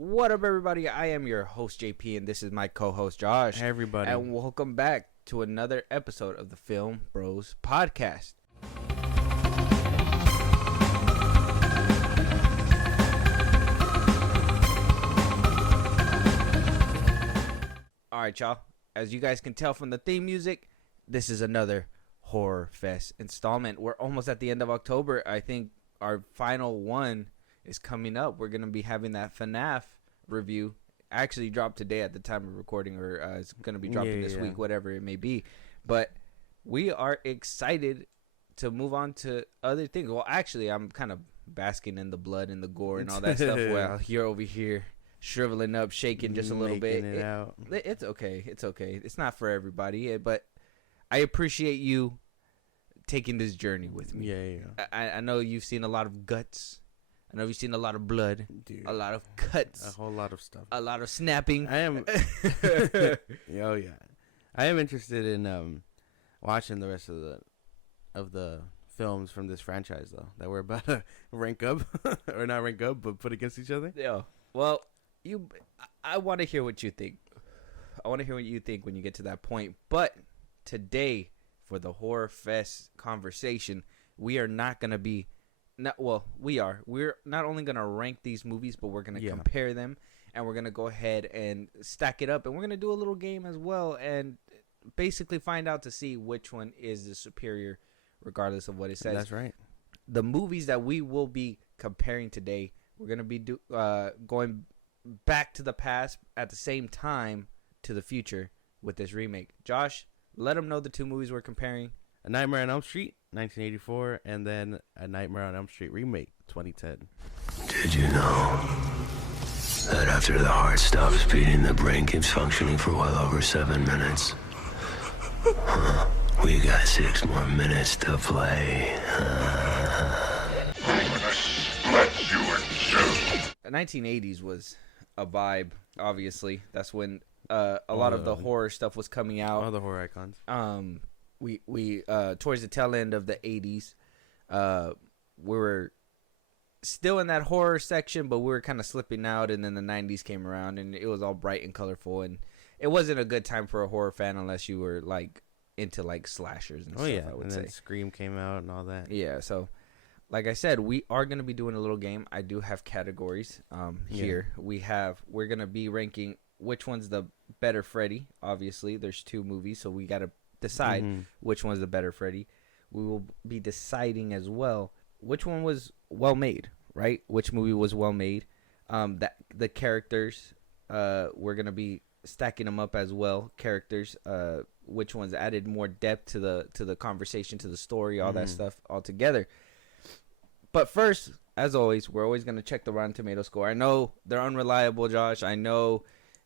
What up, everybody? I am your host, JP, and this is my co-host, Josh. Hey, everybody. And welcome back to another episode of the Film Bros podcast. All right, y'all. As you guys can tell from the theme music, this is another Horror Fest installment. We're almost at the end of October. I think our final one is coming up. We're going to be having that FNAF review. Actually dropped today at the time of recording, or it's going to be dropping this week, whatever it may be. But we are excited to move on to other things. Well, actually, I'm kind of basking in the blood and the gore and all that stuff. Well, you're over here shriveling up, shaking just a little bit. It's okay. It's okay. It's not for everybody, but I appreciate you taking this journey with me. Yeah. I know you've seen a lot of guts. I know you've seen a lot of blood, dude, a lot of cuts, a whole lot of stuff, a lot of snapping. I am. Oh yeah, I am interested in watching the rest of the films from this franchise though that we're about to rank up, or not rank up, but put against each other. Yeah. Well, I want to hear what you think. I want to hear what you think when you get to that point. But today, for the Horror Fest conversation, we are not going to be. We're not only going to rank these movies, but we're going to compare them, and we're going to go ahead and stack it up, and we're going to do a little game as well, and basically find out to see which one is the superior, regardless of what it says. That's right. The movies that we will be comparing today, we're going to be going back to the past at the same time to the future with this remake. Josh, let them know the two movies we're comparing. A Nightmare on Elm Street, 1984, and then A Nightmare on Elm Street remake, 2010. Did you know that after the heart stops beating, the brain keeps functioning for well over 7 minutes? We got 6 more minutes to play. The 1980s was a vibe, obviously. That's when a lot of the horror stuff was coming out. All the horror icons. We towards the tail end of the 80s, we were still in that horror section, but we were kind of slipping out, and then the 90s came around, and it was all bright and colorful, and it wasn't a good time for a horror fan unless you were like into like slashers and stuff. I would say then Scream came out and all that. Yeah, so like I said, we are going to be doing a little game. I do have categories here. We're going to be ranking which one's the better Freddy. Obviously, there's 2 movies, so we got to decide which one's the better Freddy. We will be deciding as well which one was well made, right? Which movie was well made. That the characters, we're gonna be stacking them up as well. Characters, which ones added more depth to the conversation, to the story, all that stuff all together. But first, as always, we're always gonna check the Rotten Tomato score. I know they're unreliable, Josh. I know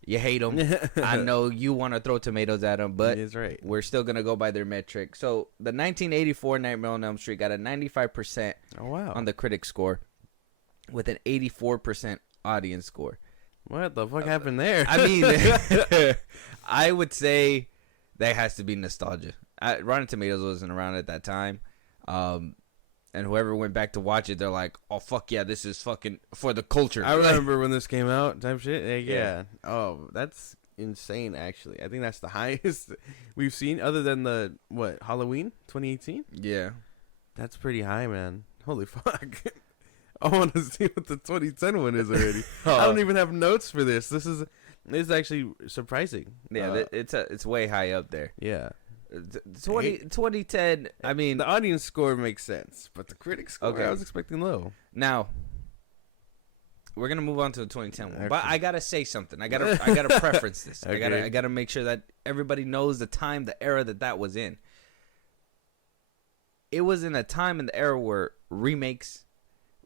you hate them. I know you want to throw tomatoes at them, but right. We're still going to go by their metric. So the 1984 Nightmare on Elm Street got a 95% on the critic score with an 84% audience score. What the fuck happened there? I mean, I would say that has to be nostalgia. Rotten Tomatoes wasn't around at that time. And whoever went back to watch it, they're like, oh, fuck yeah, this is fucking for the culture. I remember when this came out, type shit. Yeah. Oh, that's insane, actually. I think that's the highest we've seen, other than Halloween 2018? Yeah. That's pretty high, man. Holy fuck. I want to see what the 2010 one is already. I don't even have notes for this. This is actually surprising. Yeah, it's way high up there. Yeah. 2010, I mean, the audience score makes sense, but the critic score, okay. I was expecting low. Now, we're gonna move on to the 2010 one, but I gotta say something. I gotta preference this. Okay. I gotta make sure that everybody knows the time, the era that was in. It was in a time in the era where remakes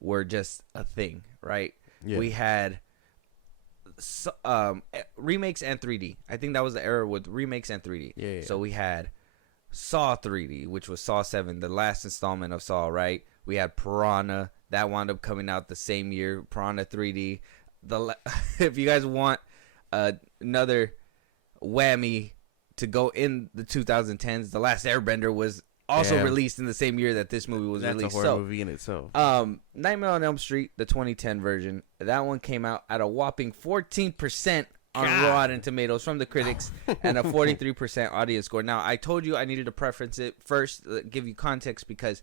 were just a thing, right? Yeah. We had remakes and 3D. I think that was the era with remakes and 3D. Yeah. So we had Saw 3D, which was Saw 7, the last installment of Saw, right? We had Piranha. That wound up coming out the same year, Piranha 3D. If you guys want another whammy to go in the 2010s, The Last Airbender was also Damn. released in the same year that this movie was That's released. a horror movie in itself. Nightmare on Elm Street, the 2010 version, that one came out at a whopping 14% on Rotten Tomatoes from the critics and a 43% audience score. Now, I told you I needed to preference it first, give you context, because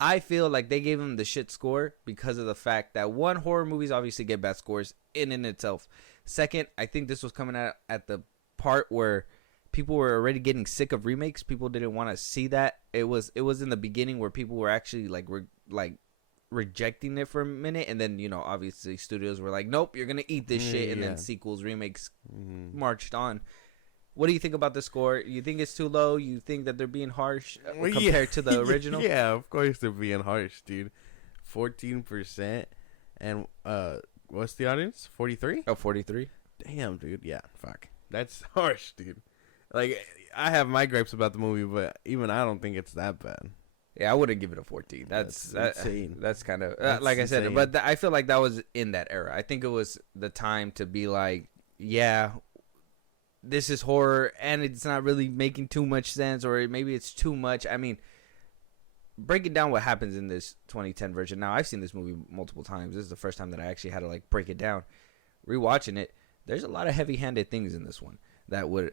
I feel like they gave him the shit score because of the fact that, one, horror movies obviously get bad scores in itself. Second, I think this was coming out at the part where people were already getting sick of remakes. People didn't want to see that. It was in the beginning where people were actually rejecting it for a minute, and then obviously studios were like, nope, you're gonna eat this shit, and then sequels, remakes marched on. What do you think about the score? You think it's too low? You think that they're being harsh compared to the original? Yeah, of course they're being harsh, dude. 14%, and what's the audience? 43? Oh, 43. Damn, dude. Yeah, fuck. That's harsh, dude. Like, I have my gripes about the movie, but even I don't think it's that bad. Yeah, I wouldn't give it a 14. That's insane. That's kind of That's I said, insane. but I feel like that was in that era. I think it was the time to be like, yeah, this is horror, and it's not really making too much sense, or maybe it's too much. I mean, breaking down what happens in this 2010 version. Now, I've seen this movie multiple times. This is the first time that I actually had to break it down. Rewatching it, there's a lot of heavy-handed things in this one that would,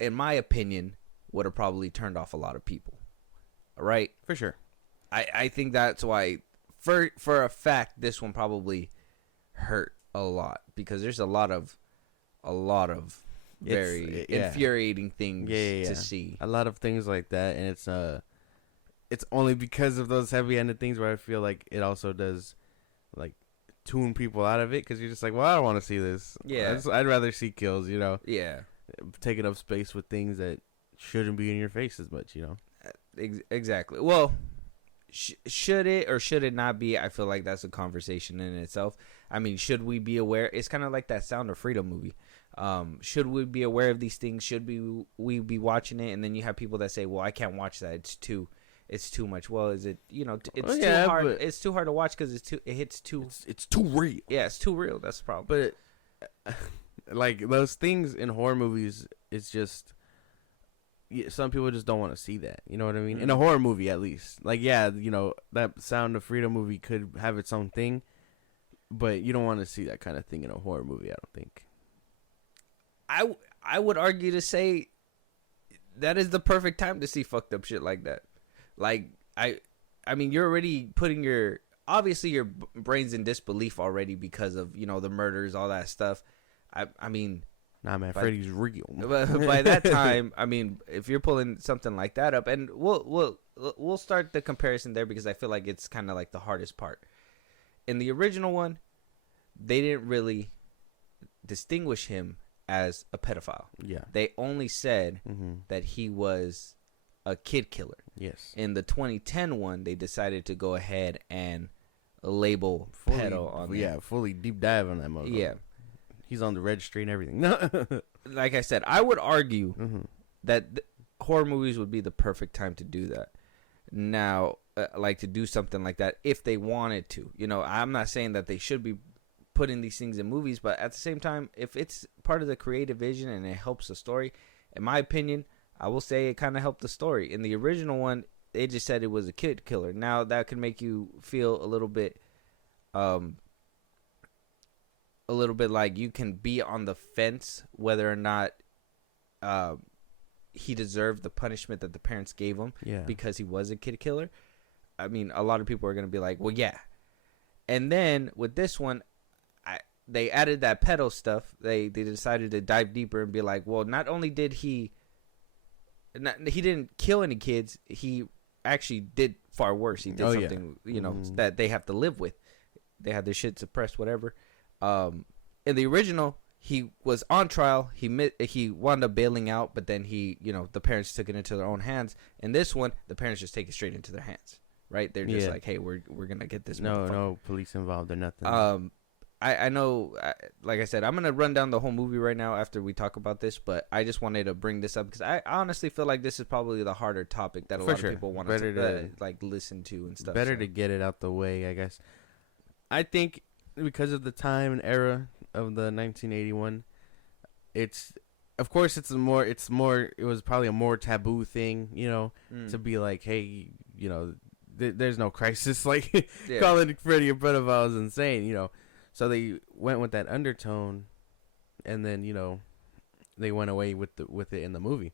in my opinion, would have probably turned off a lot of people. Right? For sure. I think that's why, for a fact, this one probably hurt a lot, because there's a lot of very infuriating things to see. A lot of things like that, and it's only because of those heavy-handed things where I feel like it also does tune people out of it, because you're just like, well, I don't want to see this. Yeah, I'd rather see kills. Yeah, taking up space with things that shouldn't be in your face as much. Exactly. Well, should it or should it not be? I feel like that's a conversation in itself. I mean, should we be aware? It's kind of like that Sound of Freedom movie. Should we be aware of these things? Should we be watching it? And then you have people that say, well, I can't watch that. It's too much. Well, is it, it's too hard. It's too hard to watch because it hits too. It's too real. Yeah, it's too real. That's the problem. But those things in horror movies, it's just, some people just don't want to see that. You know what I mean? Mm-hmm. In a horror movie, at least. That Sound of Freedom movie could have its own thing, but you don't want to see that kind of thing in a horror movie, I don't think. I would argue to say that is the perfect time to see fucked up shit like that. I mean, you're already putting your brain's in disbelief already because of, the murders, all that stuff. I mean, nah, man, Freddy's real. By that time, I mean, if you're pulling something like that up, and we'll start the comparison there, because I feel like it's kind of like the hardest part. In the original one, they didn't really distinguish him as a pedophile. Yeah. They only said that he was a kid killer. Yes. In the 2010 one, they decided to go ahead and label pedo on there. Yeah, fully deep dive on that motherfucker. Yeah. He's on the registry and everything. Like I said, I would argue that horror movies would be the perfect time to do that. Now, to do something like that if they wanted to. I'm not saying that they should be putting these things in movies, but at the same time, if it's part of the creative vision and it helps the story, in my opinion, I will say it kind of helped the story. In the original one, they just said it was a kid killer. Now, that could make you feel a little bit like you can be on the fence whether or not he deserved the punishment that the parents gave him because he was a kid killer. I mean, a lot of people are going to be like, well, yeah. And then with this one, they added that pedo stuff. They decided to dive deeper and be like, well, not only did he didn't kill any kids, he actually did far worse. He did something, that they have to live with. They had their shit suppressed, whatever. In the original, he was on trial. He wound up bailing out, but then the parents took it into their own hands. In this one, the parents just take it straight into their hands, right? They're just like, hey, we're gonna get this. No police involved or nothing. I know, like I said, I'm gonna run down the whole movie right now after we talk about this, but I just wanted to bring this up because I honestly feel like this is probably the harder topic that a lot of people want to listen to and stuff. Better to get it out the way, I guess. I think because of the time and era of the 1981, it's of course, it was probably a more taboo thing, to be like, hey, there's no crisis, like calling Freddy a pedophile is insane, So they went with that undertone, and then they went away with it in the movie.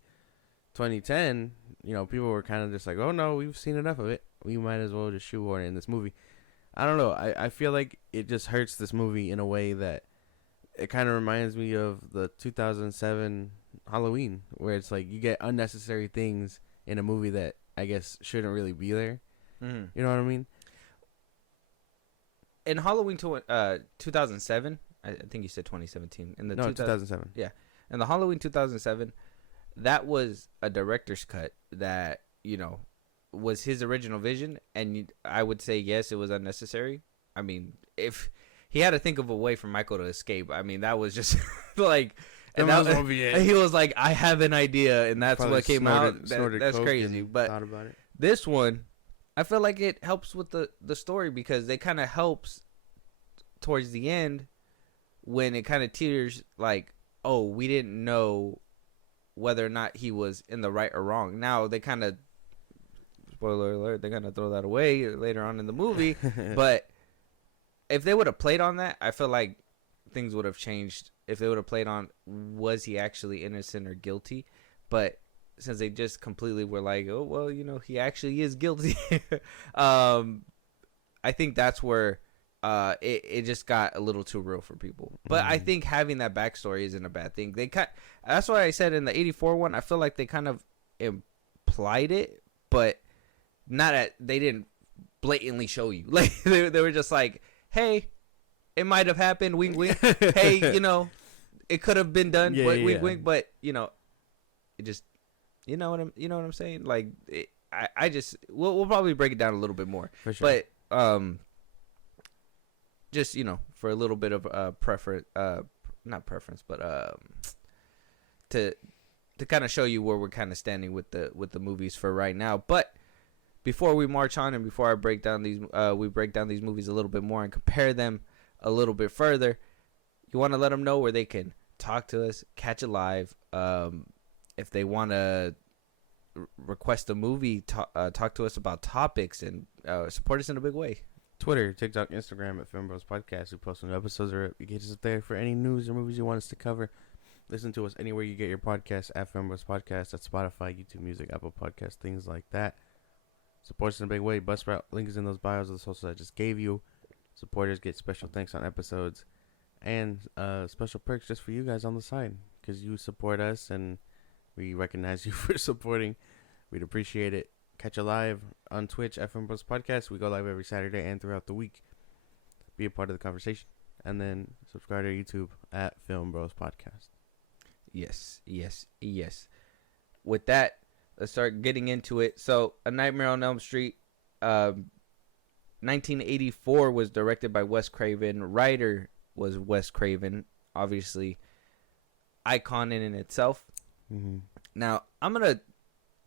2010, people were kind of just like, oh no, we've seen enough of it. We might as well just shoehorn it in this movie. I don't know. I feel like it just hurts this movie in a way that it kind of reminds me of the 2007 Halloween, where it's like you get unnecessary things in a movie that I guess shouldn't really be there. Mm-hmm. You know what I mean? In Halloween 2007, I think you said 2017. 2007. Yeah. In the Halloween 2007, that was a director's cut that, was his original vision. And I would say, yes, it was unnecessary. I mean, if he had to think of a way for Michael to escape, I mean, that was just like... And he was like, I have an idea, and that's probably what came out. That's crazy. But this one, I feel like it helps with the story because it kind of helps towards the end when it kind of teeters like, oh, we didn't know whether or not he was in the right or wrong. Now they kind of, spoiler alert, they're going to throw that away later on in the movie. But if they would have played on that, I feel like things would have changed. If they would have played on, was he actually innocent or guilty? But since they just completely were like, oh, well, he actually is guilty. I think that's where it just got a little too real for people. But I think having that backstory isn't a bad thing. That's why I said in the 84 one, I feel like they kind of implied it, but they didn't blatantly show you. Like they were just like, hey, it might have happened, wink, wink. Hey, it could have been done, wink, wink. But it just, you know what I'm saying? Like, I just, we'll probably break it down a little bit more. For sure. But just for a little bit of preference, not preference, but to kind of show you where we're kind of standing with the movies for right now. But before we march on and before I break down these movies a little bit more and compare them a little bit further, you want to let them know where they can talk to us, catch it live. If they want to request a movie, talk to us about topics, and support us in a big way. Twitter, TikTok, Instagram at FIlmBros Podcast. We post new episodes, or you get us up there for any news or movies you want us to cover. Listen to us anywhere you get your podcast at FIlmBros Podcast. That's Spotify, YouTube Music, Apple Podcasts, things like that. Support us in a big way. Buzzsprout, link is in those bios of the socials I just gave you. Supporters get special thanks on episodes and special perks just for you guys on the side because you support us and we recognize you for supporting. We'd appreciate it. Catch a live on Twitch at FIlmBros Podcast. We go live every Saturday and throughout the week. Be a part of the conversation. And then subscribe to our YouTube at FIlmBros Podcast. Yes. With that, let's start getting into it. So, A Nightmare on Elm Street, 1984 was directed by Wes Craven. Writer was Wes Craven, obviously icon in itself. Mm-hmm. Now, I'm going to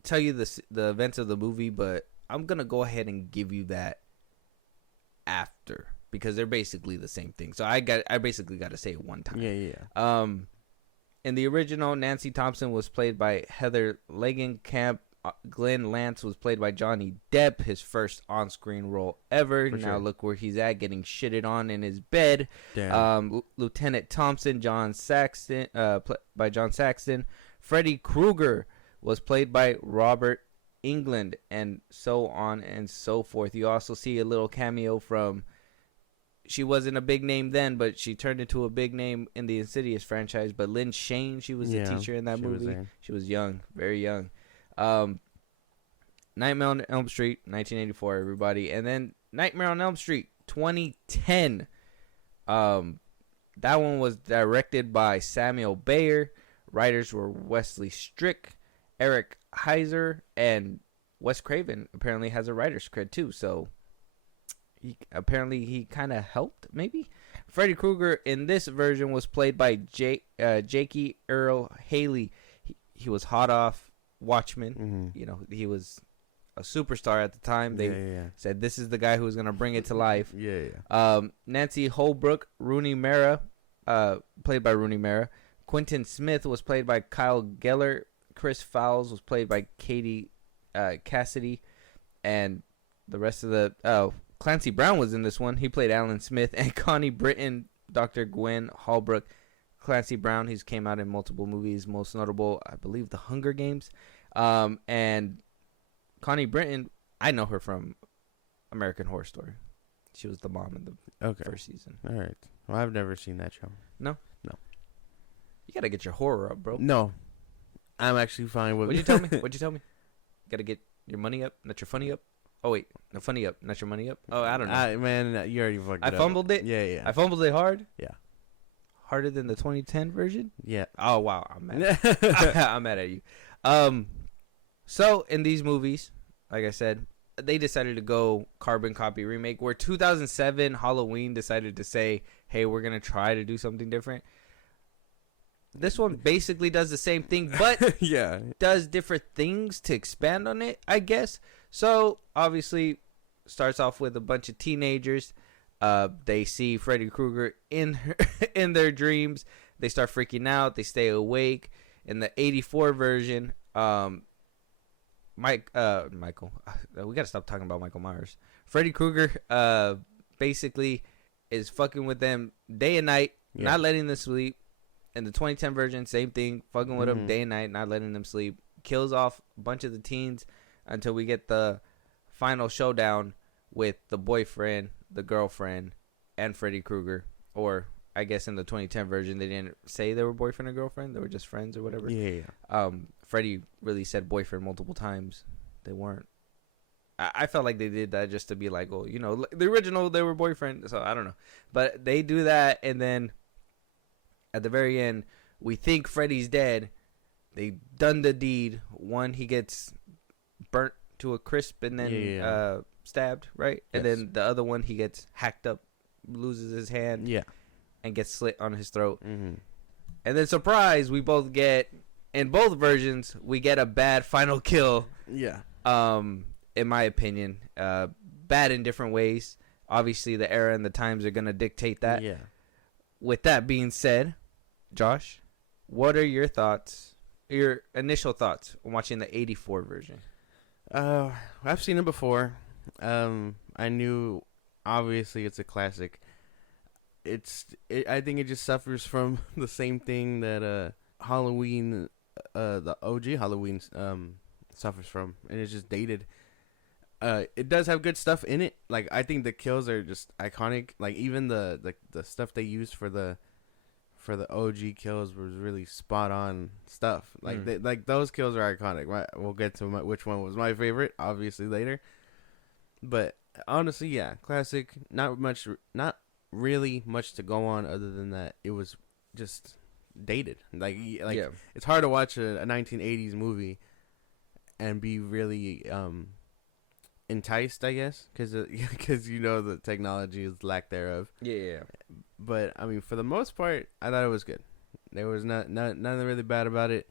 tell you the events of the movie, but I'm going to go ahead and give you that after because they're basically the same thing. So I basically got to say it one time. Yeah. In the original, Nancy Thompson was played by Heather Langenkamp. Glenn Lance was played by Johnny Depp, his first on-screen role ever. Now look where he's at, getting shitted on in his bed. Lieutenant Thompson, by John Saxton. Freddy Krueger was played by Robert Englund, and so on and so forth. You also see a little cameo from... She wasn't a big name then, but she turned into a big name in the Insidious franchise. But Lynn Shane, she was the teacher in that movie. She was young, very young. Nightmare on Elm Street, 1984, everybody. And then Nightmare on Elm Street, 2010. That one was directed by Samuel Bayer. Writers were Wesley Strick, Eric Heiser, and Wes Craven apparently has a writer's cred too. So he kind of helped, maybe. Freddy Krueger in this version was played by Jakey Earl Haley. He was hot off Watchmen. Mm-hmm. He was a superstar at the time. They said this is the guy who's gonna bring it to life. Nancy Holbrook, Rooney Mara, played by Rooney Mara, Quentin Smith was played by Kyle Geller. Chris Fowles was played by Katie Cassidy. And the rest of the... Clancy Brown was in this one. He played Alan Smith. And Connie Britton, Dr. Gwen Hallbrook. Clancy Brown, he's came out in multiple movies. Most notable, I believe, The Hunger Games. And Connie Britton, I know her from American Horror Story. She was the mom in the first season. All right. Well, I've never seen that show. No? No. You got to get your horror up, bro. No. I'm actually fine with it. What'd you tell me? What'd you tell me? Got to get your money up, not your funny up. Oh, wait. No, funny up, not your money up. Oh, I don't know. Man, you already fucked it up. I fumbled it? Yeah. I fumbled it hard? Yeah. Harder than the 2010 version? Yeah. Oh, wow. I'm mad. I'm mad at you. So, in these movies, like I said, they decided to go carbon copy remake, where 2007 Halloween decided to say, hey, we're going to try to do something different. This one basically does the same thing, but yeah, does different things to expand on it, I guess. So, obviously, starts off with a bunch of teenagers. They see Freddy Krueger in their dreams. They start freaking out. They stay awake. In the 84 version, Michael, we gotta stop talking about Michael Myers. Freddy Krueger, basically, is fucking with them day and night, not letting them sleep. In the 2010 version, same thing, fucking with them day and night, not letting them sleep. Kills off a bunch of the teens until we get the final showdown with the boyfriend, the girlfriend, and Freddy Krueger. Or I guess in the 2010 version, they didn't say they were boyfriend or girlfriend; they were just friends or whatever. Yeah. Freddy really said boyfriend multiple times. They weren't. I felt like they did that just to be like, well, you know, the original, they were boyfriend. So I don't know. But they do that. And then at the very end, we think Freddy's dead. They done the deed. One, he gets burnt to a crisp and then stabbed, right? Yes. And then the other one, he gets hacked up, loses his hand. Yeah. And gets slit on his throat. Mm-hmm. And then, surprise, we both get... In both versions, we get a bad final kill. Yeah. In my opinion, bad in different ways. Obviously, the era and the times are gonna dictate that. Yeah. With that being said, Josh, what are your thoughts? Your initial thoughts on watching the '84 version? I've seen it before. I knew, obviously, it's a classic. I think it just suffers from the same thing that Halloween. The OG Halloween suffers from, and it's just dated. It does have good stuff in it. Like, I think the kills are just iconic. Like, even the stuff they used for the OG kills was really spot on stuff. Like like those kills are iconic. We'll get to which one was my favorite, obviously, later. But honestly, yeah, classic. Not really much to go on other than that. It was just dated. Like yeah. It's hard to watch a 1980s movie and be really enticed, I guess, because you know the technology is lack thereof. Yeah. But I mean, for the most part, I thought it was good. There was nothing really bad about it.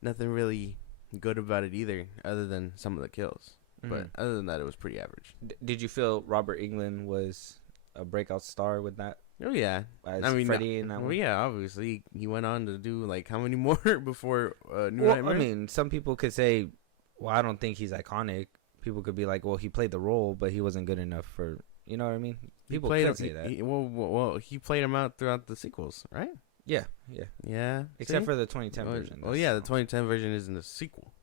Nothing really good about it either, other than some of the kills. But other than that, it was pretty average. Did you feel Robert Englund was a breakout star with that? Oh yeah, I mean, Freddy in that one. Well, yeah, obviously he went on to do like how many more before New Nightmare? I mean, some people could say, "Well, I don't think he's iconic." People could be like, "Well, he played the role, but he wasn't good enough for," you know what I mean? People could say that. He played him out throughout the sequels, right? Yeah. Except for the 2010 version. Oh yeah, the 2010 version isn't a sequel.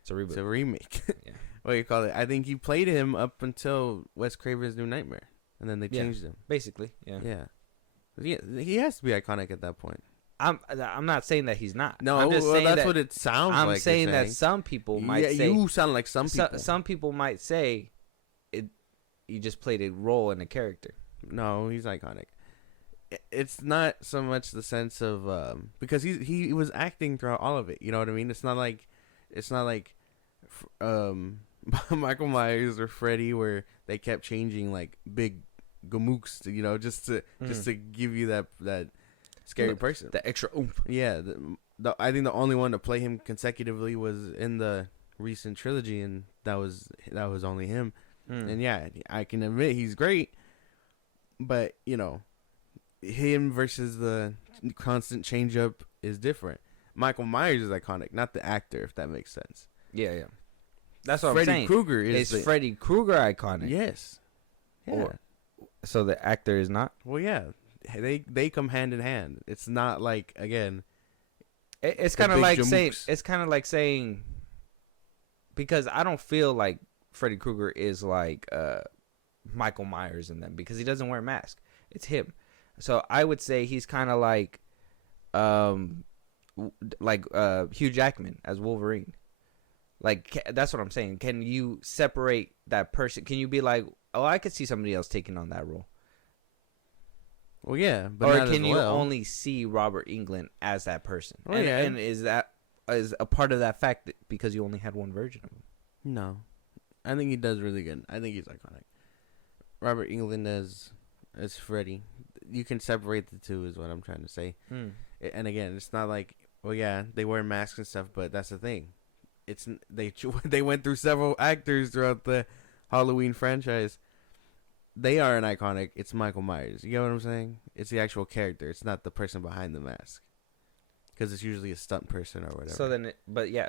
It's a reboot. It's a remake. Yeah. What do you call it? I think he played him up until Wes Craven's New Nightmare, and then they changed him. Basically, yeah. Yeah, he has to be iconic at that point. I'm not saying that he's not. No, I'm just saying that's what it sounds like. I'm saying that some people might say. You sound like some people. Some people might say, you just played a role in a character. No, he's iconic. It's not so much the sense of because he was acting throughout all of it. You know what I mean? It's not like Michael Myers or Freddy where they kept changing like big gamooks, you know, just to give you that scary person, the extra oomph. Yeah, I think the only one to play him consecutively was in the recent trilogy, and that was only him. And yeah, I can admit he's great, but you know, him versus the constant change up is different. Michael Myers is iconic, not the actor, if that makes sense. Yeah, yeah. That's what Freddy I'm saying. Krueger is Freddy Krueger iconic? Yes. Yeah. Or, so the actor is not? Well, yeah. They come hand in hand. It's not like, again, it's kind of like saying, because I don't feel like Freddy Krueger is like Michael Myers in them, because he doesn't wear a mask. It's him. So I would say he's kind of like Hugh Jackman as Wolverine. Like, that's what I'm saying. Can you separate that person? Can you be like, oh, I could see somebody else taking on that role? Well, yeah, but or not can as you well. only see Robert Englund as that person? Well, and, yeah. and is that is a part of that fact that because you only had one version of him? No, I think he does really good. I think he's iconic. Robert Englund as Freddy. You can separate the two, is what I'm trying to say. And again, it's not like, well, yeah, they wear masks and stuff, but that's the thing. It's they went through several actors throughout the Halloween franchise. They are an iconic. It's Michael Myers. You get what I'm saying? It's the actual character. It's not the person behind the mask. Because it's usually a stunt person or whatever. So then,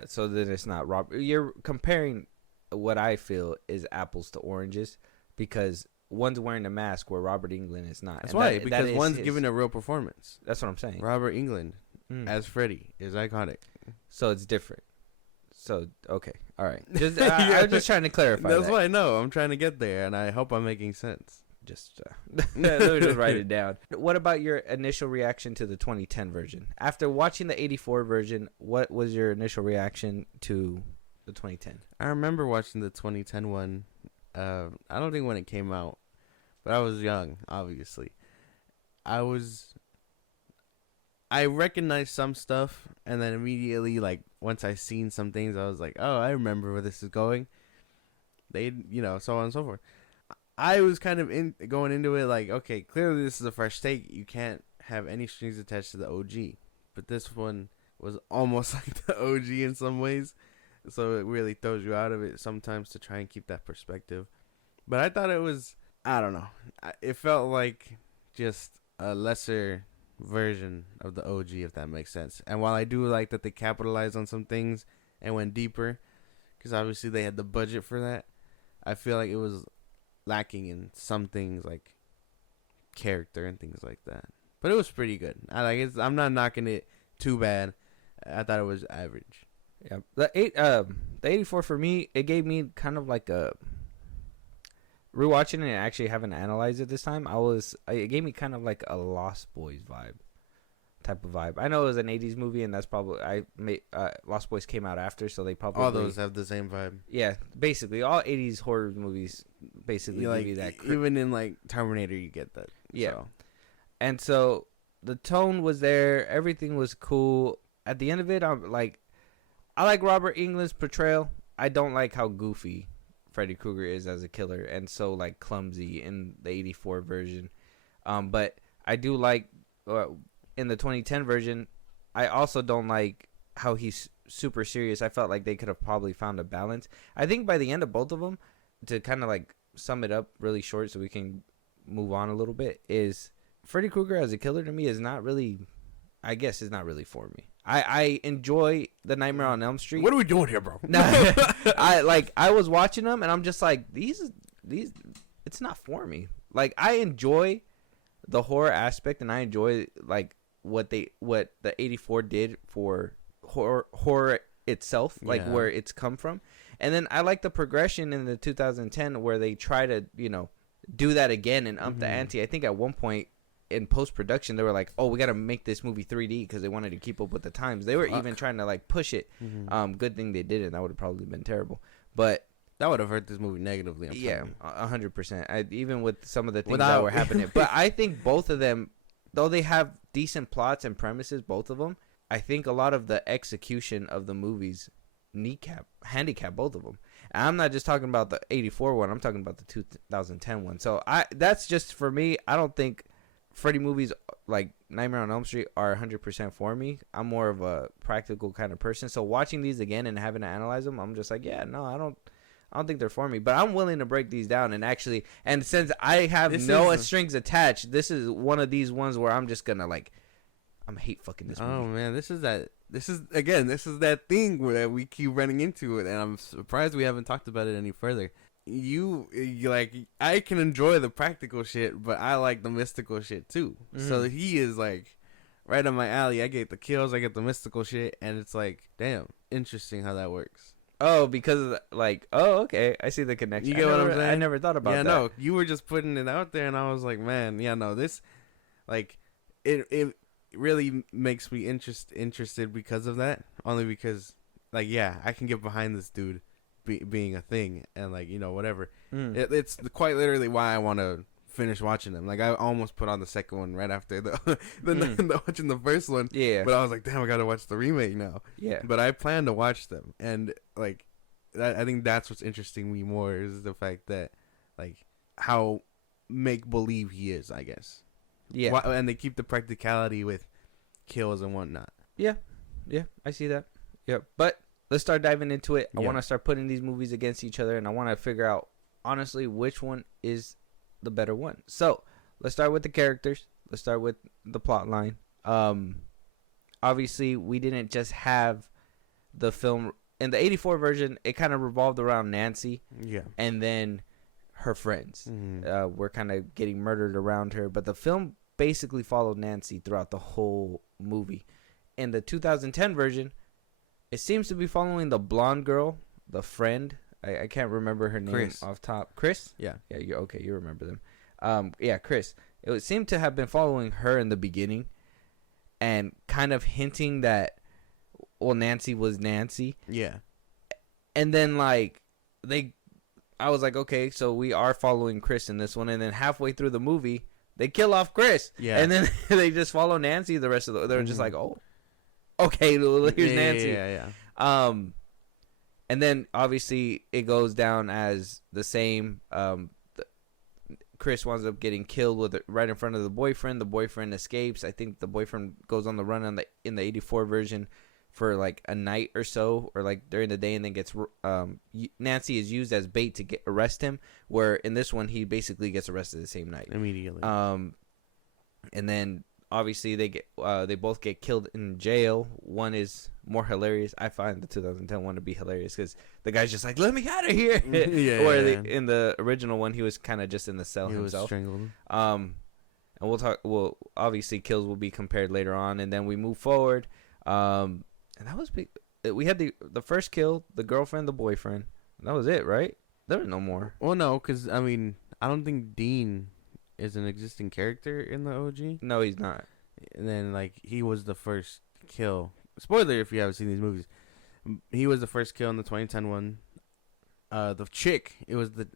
so then it's not Robert. You're comparing what I feel is apples to oranges, because one's wearing a mask where Robert Englund is not. That's why, because one's giving a real performance. That's what I'm saying. Robert Englund as Freddy is iconic. So it's different. So, okay. All right. I was just trying to clarify That's that. what I know. I'm trying to get there, and I hope I'm making sense. Just let me just write it down. What about your initial reaction to the 2010 version? After watching the 84 version, what was your initial reaction to the 2010? I remember watching the 2010 one. I don't think when it came out, but I was young, obviously. I recognized some stuff, and then immediately, like, once I seen some things, I was like, oh, I remember where this is going. So on and so forth. I was kind of going into it like, okay, clearly this is a fresh take. You can't have any strings attached to the OG. But this one was almost like the OG in some ways. So it really throws you out of it sometimes to try and keep that perspective. But I thought it was, I don't know. It felt like just a lesser version of the OG, if that makes sense. And while I do like that they capitalized on some things and went deeper, because obviously they had the budget for that, I feel like it was lacking in some things like character and things like that. But it was pretty good. I'm not knocking it too bad. I thought it was average. Yeah, the 84 for me, it gave me kind of like a rewatching it and actually having analyzed it this time. It gave me kind of like a Lost Boys type of vibe. I know it was an 80s movie, and that's probably Lost Boys came out after, so they probably all those have the same vibe. Yeah, basically all 80s horror movies basically give you that. Even in like Terminator, you get that. Yeah, so. And so the tone was there. Everything was cool. At the end of it, I like Robert Englund's portrayal. I don't like how goofy Freddy Krueger is as a killer, and so like clumsy in the 84 version. But I do like in the 2010 version. I also don't like how he's super serious. I felt like they could have probably found a balance. I think by the end of both of them, to kind of like sum it up really short so we can move on a little bit, is Freddy Krueger as a killer to me is not really, I guess, is not really for me. I enjoy the Nightmare on Elm Street. What are we doing here, bro? I was watching them and I'm just like, these it's not for me. Like, I enjoy the horror aspect and I enjoy like what the 84 did for horror itself, like where it's come from. And then I like the progression in the 2010 where they try to, do that again and up the ante. I think at one point in post-production they were like, oh, we got to make this movie 3D because they wanted to keep up with the times. They were even trying to like push it. Good thing they didn't. That would have probably been terrible. But that would have hurt this movie negatively. 100%. Even with some of the things that were happening. But I think both of them, though they have decent plots and premises, both of them, I think a lot of the execution of the movies handicap both of them. And I'm not just talking about the 84 one. I'm talking about the 2010 one. So that's just for me. I don't think Freddy movies like Nightmare on Elm Street are 100% for me. I'm more of a practical kind of person. So watching these again and having to analyze them, I'm just like, yeah, no, I don't think they're for me. But I'm willing to break these down and since I have strings attached, this is one of these ones where I'm just gonna like I'm hate fucking this Oh movie. man, this is that thing where we keep running into it, and I'm surprised we haven't talked about it any further. You like, I can enjoy the practical shit, but I like the mystical shit too. So he is like right on my alley. I get the kills, I get the mystical shit, and it's like, damn, interesting how that works. Oh, because of okay, I see the connection. You get what I'm saying? I never thought about that. Yeah, no, you were just putting it out there, and I was like, man, yeah, no, this, like, it really makes me interested because of that. Only because, like, yeah, I can get behind this dude being a thing, and like, you know, whatever. It's quite literally why I want to finish watching them. Like, I almost put on the second one right after the watching the first one. Yeah, but I was like, damn, I gotta watch the remake now. Yeah, but I plan to watch them, and like, I think that's what's interesting me more is the fact that, like, how make believe he is, I guess. Yeah, And they keep the practicality with kills and whatnot. Yeah, I see that. Yeah, but let's start diving into it. I Yeah. want to start putting these movies against each other, and I want to figure out, honestly, which one is the better one. So let's start with the characters. Let's start with the plot line. Obviously, we didn't just have the film in the '84 version. It kind of revolved around Nancy, and then her friends. Were kind of getting murdered around her, but the film basically followed Nancy throughout the whole movie. In the 2010 version, it seems to be following the blonde girl, the friend. I can't remember her name off top. Chris? Yeah. Yeah, you're okay. You remember them. Yeah, Chris. It would seem to have been following her in the beginning and kind of hinting that, well, Nancy was Nancy. Yeah. And then, like, I was like, okay, so we are following Chris in this one. And then halfway through the movie, they kill off Chris. Yeah. And then they just follow Nancy the rest of the... They're just like, oh, okay, here's Nancy. Yeah. And then, obviously, it goes down as the same. Chris winds up getting killed right in front of the boyfriend. The boyfriend escapes. I think the boyfriend goes on the run in the '84 version for like a night or so, or like during the day, and then gets Nancy is used as bait to arrest him. Where in this one, he basically gets arrested the same night immediately. And then obviously they both get killed in jail. One is more hilarious. I find the 2010 one to be hilarious because the guy's just like, "Let me out of here." In the original one, he was kind of just in the cell himself. He was strangled. And we'll talk. Well, obviously, kills will be compared later on, and then we move forward. And that was big. We had the first kill, the girlfriend, the boyfriend. That was it, right? There was no more. Well, no, because I mean, I don't think Dean is an existing character in the OG. No, he's not. And then, like, he was the first kill. Spoiler if you haven't seen these movies. He was the first kill in the 2010 one. The chick,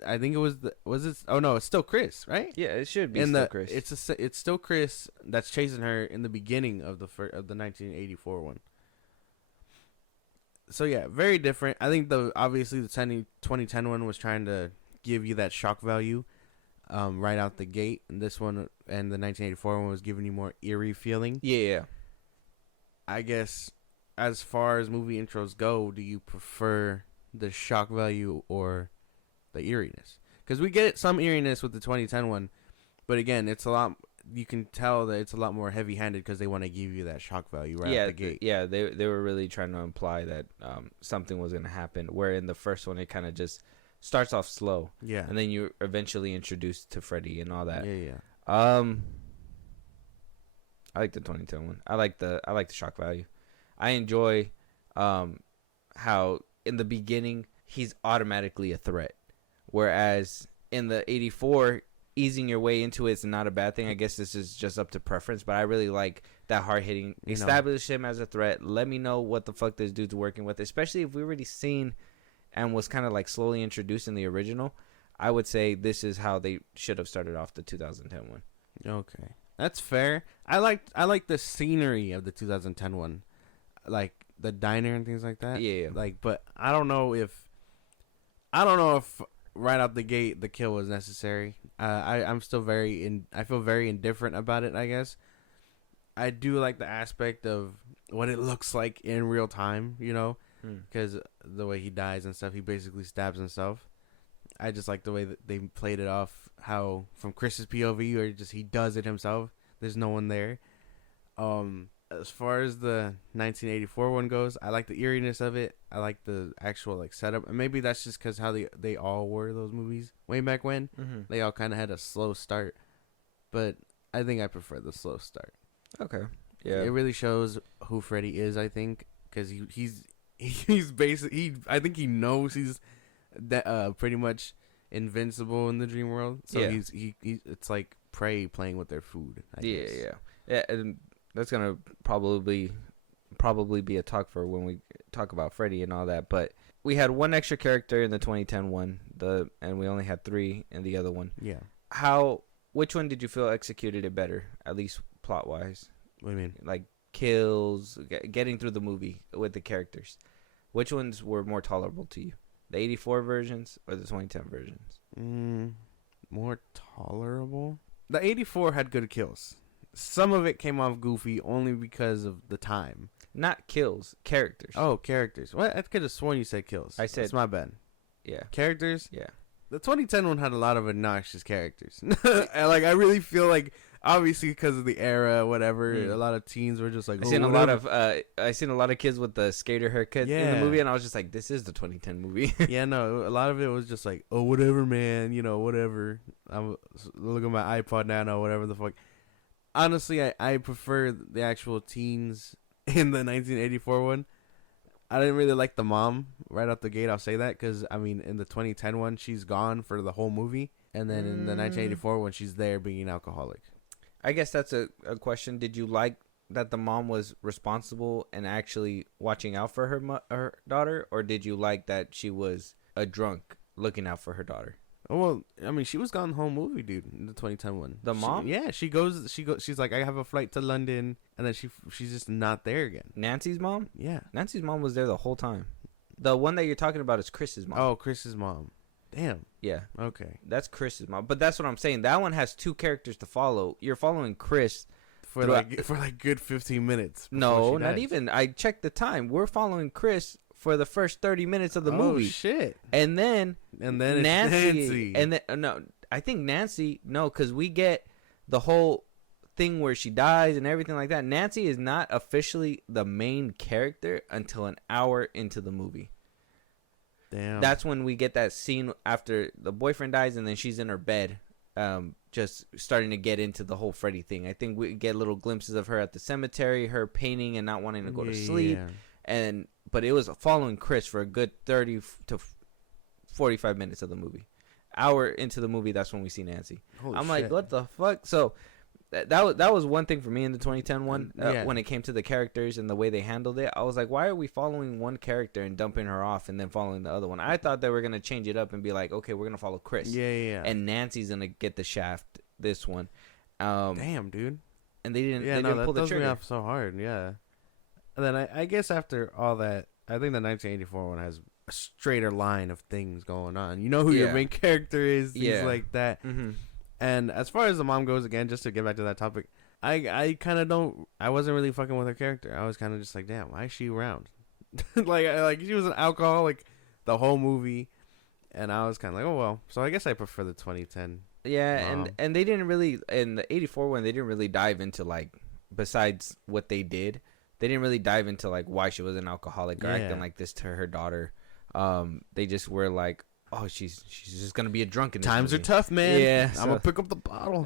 I think it was oh no, it's still Chris, right? Yeah, it should be still Chris. It's still Chris that's chasing her in the beginning of the 1984 one. So yeah, very different. I think obviously the 2010 one was trying to give you that shock value right out the gate, and this one and the 1984 one was giving you more eerie feeling. Yeah. I guess as far as movie intros go, do you prefer the shock value or the eeriness? Because we get some eeriness with the 2010 one, but again, it's a lot. You can tell that it's a lot more heavy-handed because they want to give you that shock value right out the gate. Yeah, they were really trying to imply that something was going to happen. Where in the first one, it kind of just starts off slow. Yeah, and then you're eventually introduced to Freddy and all that. Yeah. I like the 2010 one. I like the shock value. I enjoy how in the beginning he's automatically a threat, whereas in the 84, easing your way into it is not a bad thing. I guess this is just up to preference, but I really like that hard-hitting. Establish him as a threat. Let me know what the fuck this dude's working with, especially if we already seen and was kind of like slowly introduced in the original. I would say this is how they should have started off the 2010 one. Okay, that's fair. I like the scenery of the 2010 one, like the diner and things like that. Yeah. Like, but I don't know if right out the gate the kill was necessary. I'm still I feel very indifferent about it, I guess. I do like the aspect of what it looks like in real time, you know, because the way he dies and stuff, he basically stabs himself. I just like the way that they played it off, how from Chris's POV, or just he does it himself. There's no one there. as far as the 1984 one goes, I like the eeriness of it. I like the actual like setup, and maybe that's just because how they all were those movies way back when. Mm-hmm. They all kind of had a slow start, but I think I prefer the slow start. Okay. Yeah. It really shows who Freddy is. I think because he's basically I think he knows he's that pretty much invincible in the dream world. So Yeah. he's it's like prey playing with their food. I guess. Yeah. And that's gonna probably be a talk for when we talk about Freddy and all that. But we had one extra character in the 2010 one, and we only had 3 in the other one. Yeah. Which one did you feel executed it better, at least plot wise? What do you mean? Like kills, getting through the movie with the characters. Which ones were more tolerable to you? The 84 versions or the 2010 versions? More tolerable. The 84 had good kills. Some of it came off goofy only because of the time. Not kills, characters. Oh, characters. What? I could have sworn you said kills. I said. That's my bad. Yeah. Characters? Yeah. The 2010 one had a lot of obnoxious characters. And, like, I really feel like, obviously because of the era, whatever, a lot of teens were just like, I seen a lot of kids with the skater haircut in the movie, and I was just like, this is the 2010 movie. Yeah, no, a lot of it was just like, oh, whatever, man, whatever. I'm looking at my iPod Nano, whatever the fuck. Honestly, I prefer the actual teens in the 1984 one. I didn't really like the mom right out the gate. I'll say that because, I mean, in the 2010 one, she's gone for the whole movie. And then in the 1984 one, she's there being an alcoholic. I guess that's a question. Did you like that the mom was responsible and actually watching out for her daughter? Or did you like that she was a drunk looking out for her daughter? Oh, well, I mean, she was gone the whole movie, dude, in the 2010 one. The mom? Yeah, she goes, she's like, I have a flight to London, and then she's just not there again. Nancy's mom? Yeah. Nancy's mom was there the whole time. The one that you're talking about is Chris's mom. Oh, Chris's mom. Damn. Yeah. Okay. That's Chris's mom. But that's what I'm saying. That one has 2 characters to follow. You're following Chris. For like good 15 minutes. No, not even. I checked the time. We're following Chris for the first 30 minutes of the movie. Oh, shit. And then Nancy. And then, no, I think Nancy, no, because we get the whole thing where she dies and everything like that. Nancy is not officially the main character until an hour into the movie. Damn. That's when we get that scene after the boyfriend dies and then she's in her bed, just starting to get into the whole Freddy thing. I think we get little glimpses of her at the cemetery, her painting and not wanting to go to sleep. But it was following Chris for a good 30 to 45 minutes of the movie. Hour into the movie, that's when we see Nancy. Holy I'm shit. like, what the fuck? So that was one thing for me in the 2010 one when it came to the characters and the way they handled it. I was like, why are we following one character and dumping her off and then following the other one? I thought they were going to change it up and be like, okay, we're going to follow Chris. Yeah. And Nancy's going to get the shaft this one. Damn, dude. And they didn't pull the does trigger. Me off so hard, yeah. And then I guess after all that, I think the 1984 one has a straighter line of things going on. You know who your main character is, things like that. Mm-hmm. And as far as the mom goes, again, just to get back to that topic, I kind of don't. I wasn't really fucking with her character. I was kind of just like, damn, why is she around? like she was an alcoholic the whole movie, and I was kind of like, oh well. So I guess I prefer the 2010. Yeah, mom. and they didn't really in the 84 one. They didn't really dive into like besides what they did. They didn't really dive into like why she was an alcoholic or acting like this to her daughter. They just were like, oh, she's just gonna be a drunk in this Times movie. are tough, man. Yeah, I'm gonna pick up the bottle.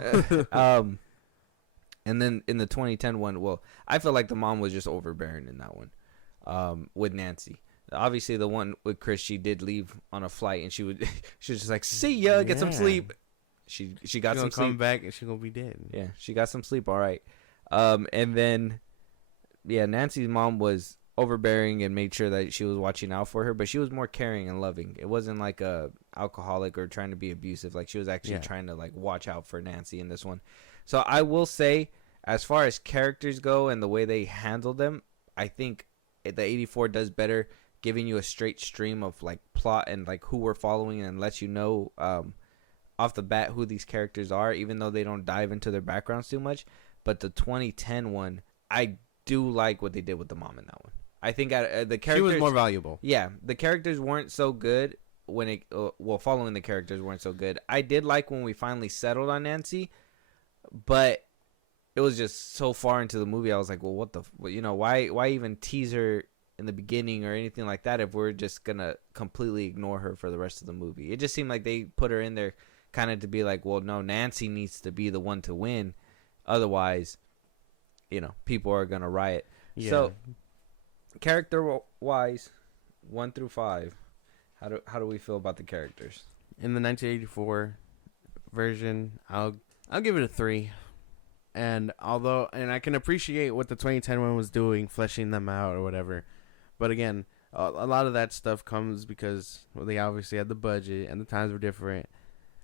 And then in the 2010 one, well, I feel like the mom was just overbearing in that one. With Nancy, obviously the one with Chris, she did leave on a flight, and she was just like, see ya, get some sleep. She got some sleep. Come back and she gonna be dead. Yeah, she got some sleep. All right. And then, yeah, Nancy's mom was overbearing and made sure that she was watching out for her, but she was more caring and loving. It wasn't like a alcoholic or trying to be abusive. Like, she was actually trying to like watch out for Nancy in this one. So I will say, as far as characters go and the way they handle them, I think the 84 does better, giving you a straight stream of like plot and like who we're following, and lets you know off the bat who these characters are, even though they don't dive into their backgrounds too much. But the 2010 one, I do like what they did with the mom in that one. I think the characters, she was more valuable. Yeah, the characters weren't so good when it. Following the characters weren't so good. I did like when we finally settled on Nancy, but it was just so far into the movie. I was like, well, what the, why even tease her in the beginning or anything like that if we're just gonna completely ignore her for the rest of the movie? It just seemed like they put her in there kind of to be like, well, no, Nancy needs to be the one to win, otherwise, people are gonna riot. Yeah. So, character wise, 1 through 5, how do we feel about the characters? In the 1984 version, I'll give it a 3. And I can appreciate what the 2010 one was doing, fleshing them out or whatever. But again, a lot of that stuff comes because they obviously had the budget and the times were different,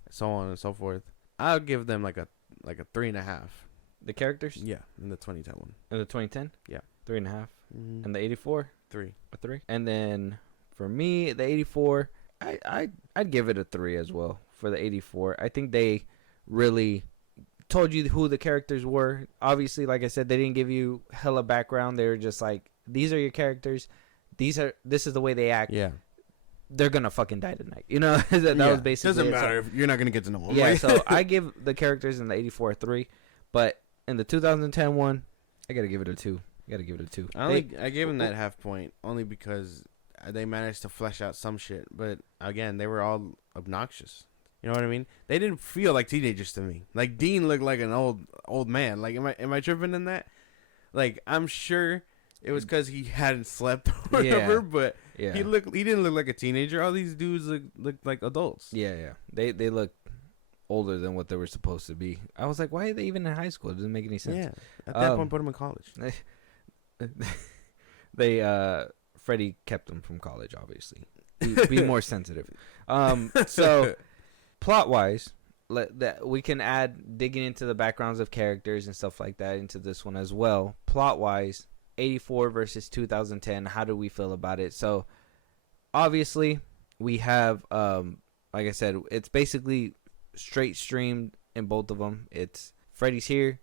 so on and so forth. I'll give them like a 3.5. The characters? Yeah, in the 2010 one. In the 2010? Yeah. 3.5. Mm-hmm. And the 84? 3. A 3. And then for me, the 84, I'd give it a 3 as well for the 84. I think they really told you who the characters were. Obviously, like I said, they didn't give you hella background. They were just like, these are your characters. This is the way they act. Yeah. They're gonna fucking die tonight. That was basically doesn't matter if you're not gonna get to know them. Yeah, so I give the characters in the 84 a 3, but in the 2010 one, I gotta give it a 2. I gave them that half point only because they managed to flesh out some shit, but again, they were all obnoxious. You know what I mean? They didn't feel like teenagers to me. Like Dean looked like an old man. Like am I tripping in that? Like I'm sure it was because he hadn't slept or whatever, but he didn't look like a teenager. All these dudes looked like adults. Yeah. They look older than what they were supposed to be. I was like, why are they even in high school? It doesn't make any sense. Yeah. At that point, put them in college. Freddie kept them from college, obviously. Be more sensitive. So plot wise, that we can add digging into the backgrounds of characters and stuff like that into this one as well. Plot wise, 84 versus 2010. How do we feel about it? So obviously we have, like I said, it's basically straight streamed in both of them. It's Freddy's here.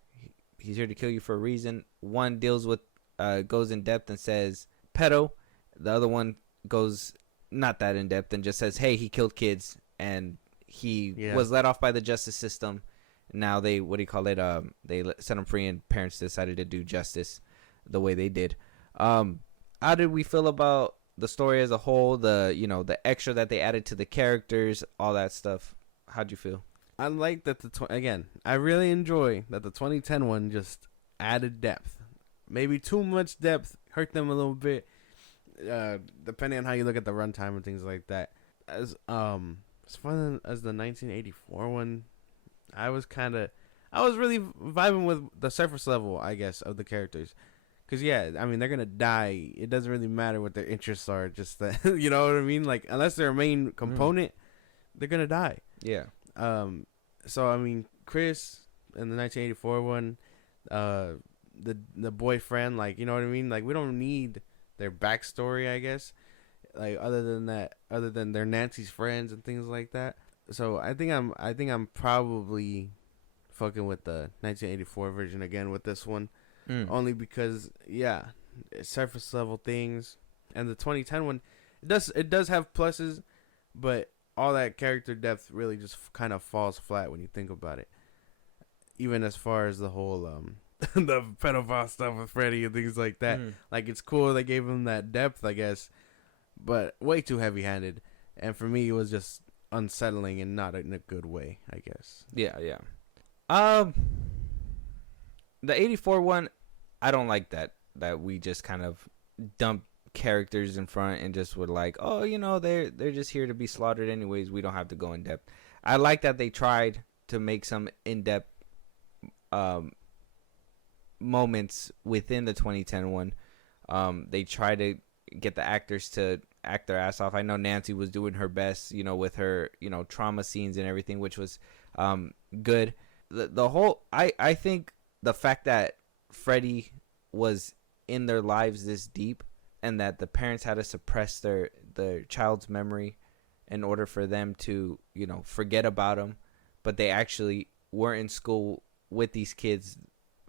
He's here to kill you for a reason. One deals with, goes in depth and says pedo. The other one goes not that in depth and just says, hey, he killed kids and he was let off by the justice system. Now they, they set him free and parents decided to do justice the way they did. How did we feel about the story as a whole? The extra that they added to the characters, all that stuff. How'd you feel? I like that I really enjoy that the 2010 one just added depth. Maybe too much depth hurt them a little bit, depending on how you look at the runtime and things like that. As fun as the 1984 one, I was really vibing with the surface level, I guess, of the characters. Cause they're gonna die. It doesn't really matter what their interests are. Just that, you know what I mean. Like unless they're a main component, they're gonna die. Yeah. So Chris in the 1984 one, the boyfriend, like, you know what I mean. Like we don't need their backstory, I guess. Like other than they're Nancy's friends and things like that. So I think I'm probably fucking with the 1984 version again with this one, only because it's surface level things, and the 2010 one, it does have pluses, but all that character depth really just kind of falls flat when you think about it. Even as far as the whole the pedophile stuff with Freddy and things like that, like it's cool they gave him that depth, I guess. But way too heavy-handed, and for me, it was just unsettling and not in a good way, I guess. Yeah. The 84 one, I don't like that we just kind of dump characters in front and just were like, oh, they're just here to be slaughtered anyways. We don't have to go in depth. I like that they tried to make some in-depth moments within the 2010 one. They try to get the actors to act their ass off. I know Nancy was doing her best, with her, trauma scenes and everything, which was good. The whole, I think the fact that Freddy was in their lives this deep and that the parents had to suppress their child's memory in order for them to, forget about him, but they actually were in school with these kids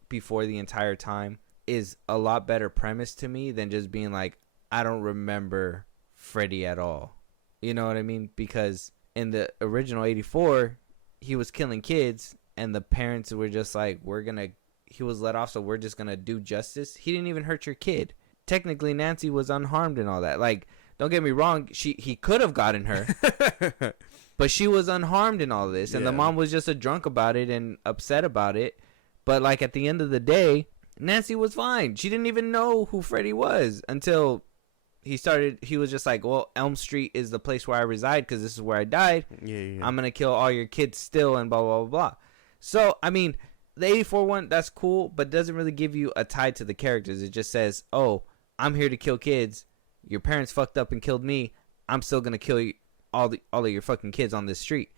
before the entire time is a lot better premise to me than just being like, I don't remember Freddy at all. You know what I mean? Because in the original 84, he was killing kids, and the parents were just like, he was let off, so we're just gonna do justice. He didn't even hurt your kid. Technically, Nancy was unharmed and all that. Like, don't get me wrong, he could have gotten her, but she was unharmed in all this, and the mom was just a drunk about it and upset about it. But like at the end of the day, Nancy was fine. She didn't even know who Freddy was until he was just like, well, Elm Street is the place where I reside because this is where I died. Yeah. I'm going to kill all your kids still and blah, blah, blah, blah. So, I mean, the 84 one, that's cool, but doesn't really give you a tie to the characters. It just says, oh, I'm here to kill kids. Your parents fucked up and killed me. I'm still going to kill you, all of your fucking kids on this street.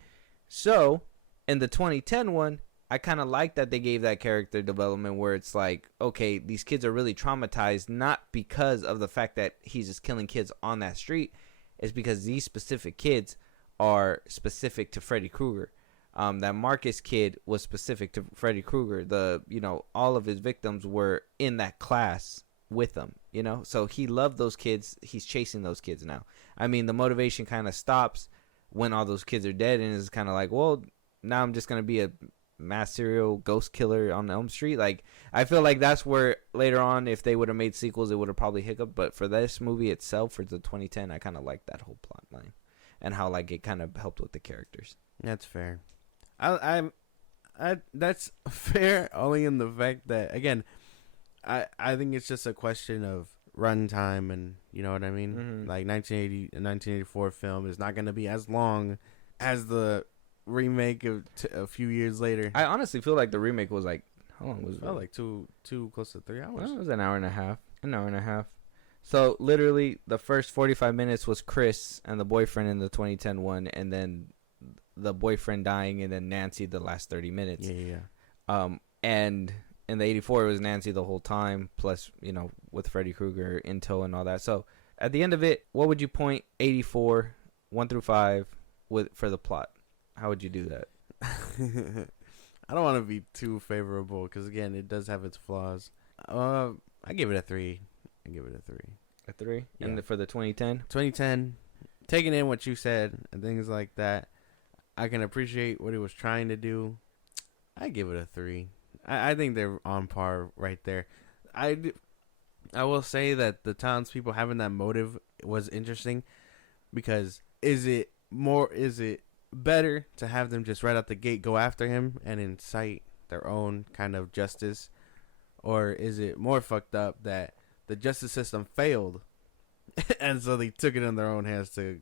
So, in the 2010 one, I kind of like that they gave that character development where it's like, okay, these kids are really traumatized, not because of the fact that he's just killing kids on that street. It's because these specific kids are specific to Freddy Krueger. That Marcus kid was specific to Freddy Krueger. All of his victims were in that class with him, so he loved those kids. He's chasing those kids now. I mean, the motivation kind of stops when all those kids are dead, and it's kind of like, well, now I'm just going to be a mass serial ghost killer on Elm Street. Like, I feel like that's where later on, if they would have made sequels, it would have probably hiccuped. But for this movie itself, for the 2010, I kind of like that whole plot line and how like it kind of helped with the characters. That's fair. I that's fair only in the fact that, again, I think it's just a question of runtime, and you know what I mean. Mm-hmm. Like 1984 film is not going to be as long as the remake of a few years later. I honestly feel like the remake was like, how long was it? Felt like two close to 3 hours. Well, it was an hour and a half. So literally the first 45 minutes was Chris and the boyfriend in the 2010 one, and then the boyfriend dying, and then Nancy the last 30 minutes. Yeah. And in the 84 it was Nancy the whole time, plus with Freddy Krueger in tow and all that. So at the end of it, what would you point 84 1 through 5 for the plot? How would you do that? I don't want to be too favorable because, again, it does have its flaws. I give it a 3. A 3? Yeah. And for the 2010? 2010, taking in what you said and things like that, I can appreciate what he was trying to do. I give it a 3. I think they're on par right there. I will say that the townspeople having that motive was interesting because is it better to have them just right out the gate go after him and incite their own kind of justice, or is it more fucked up that the justice system failed and so they took it in their own hands to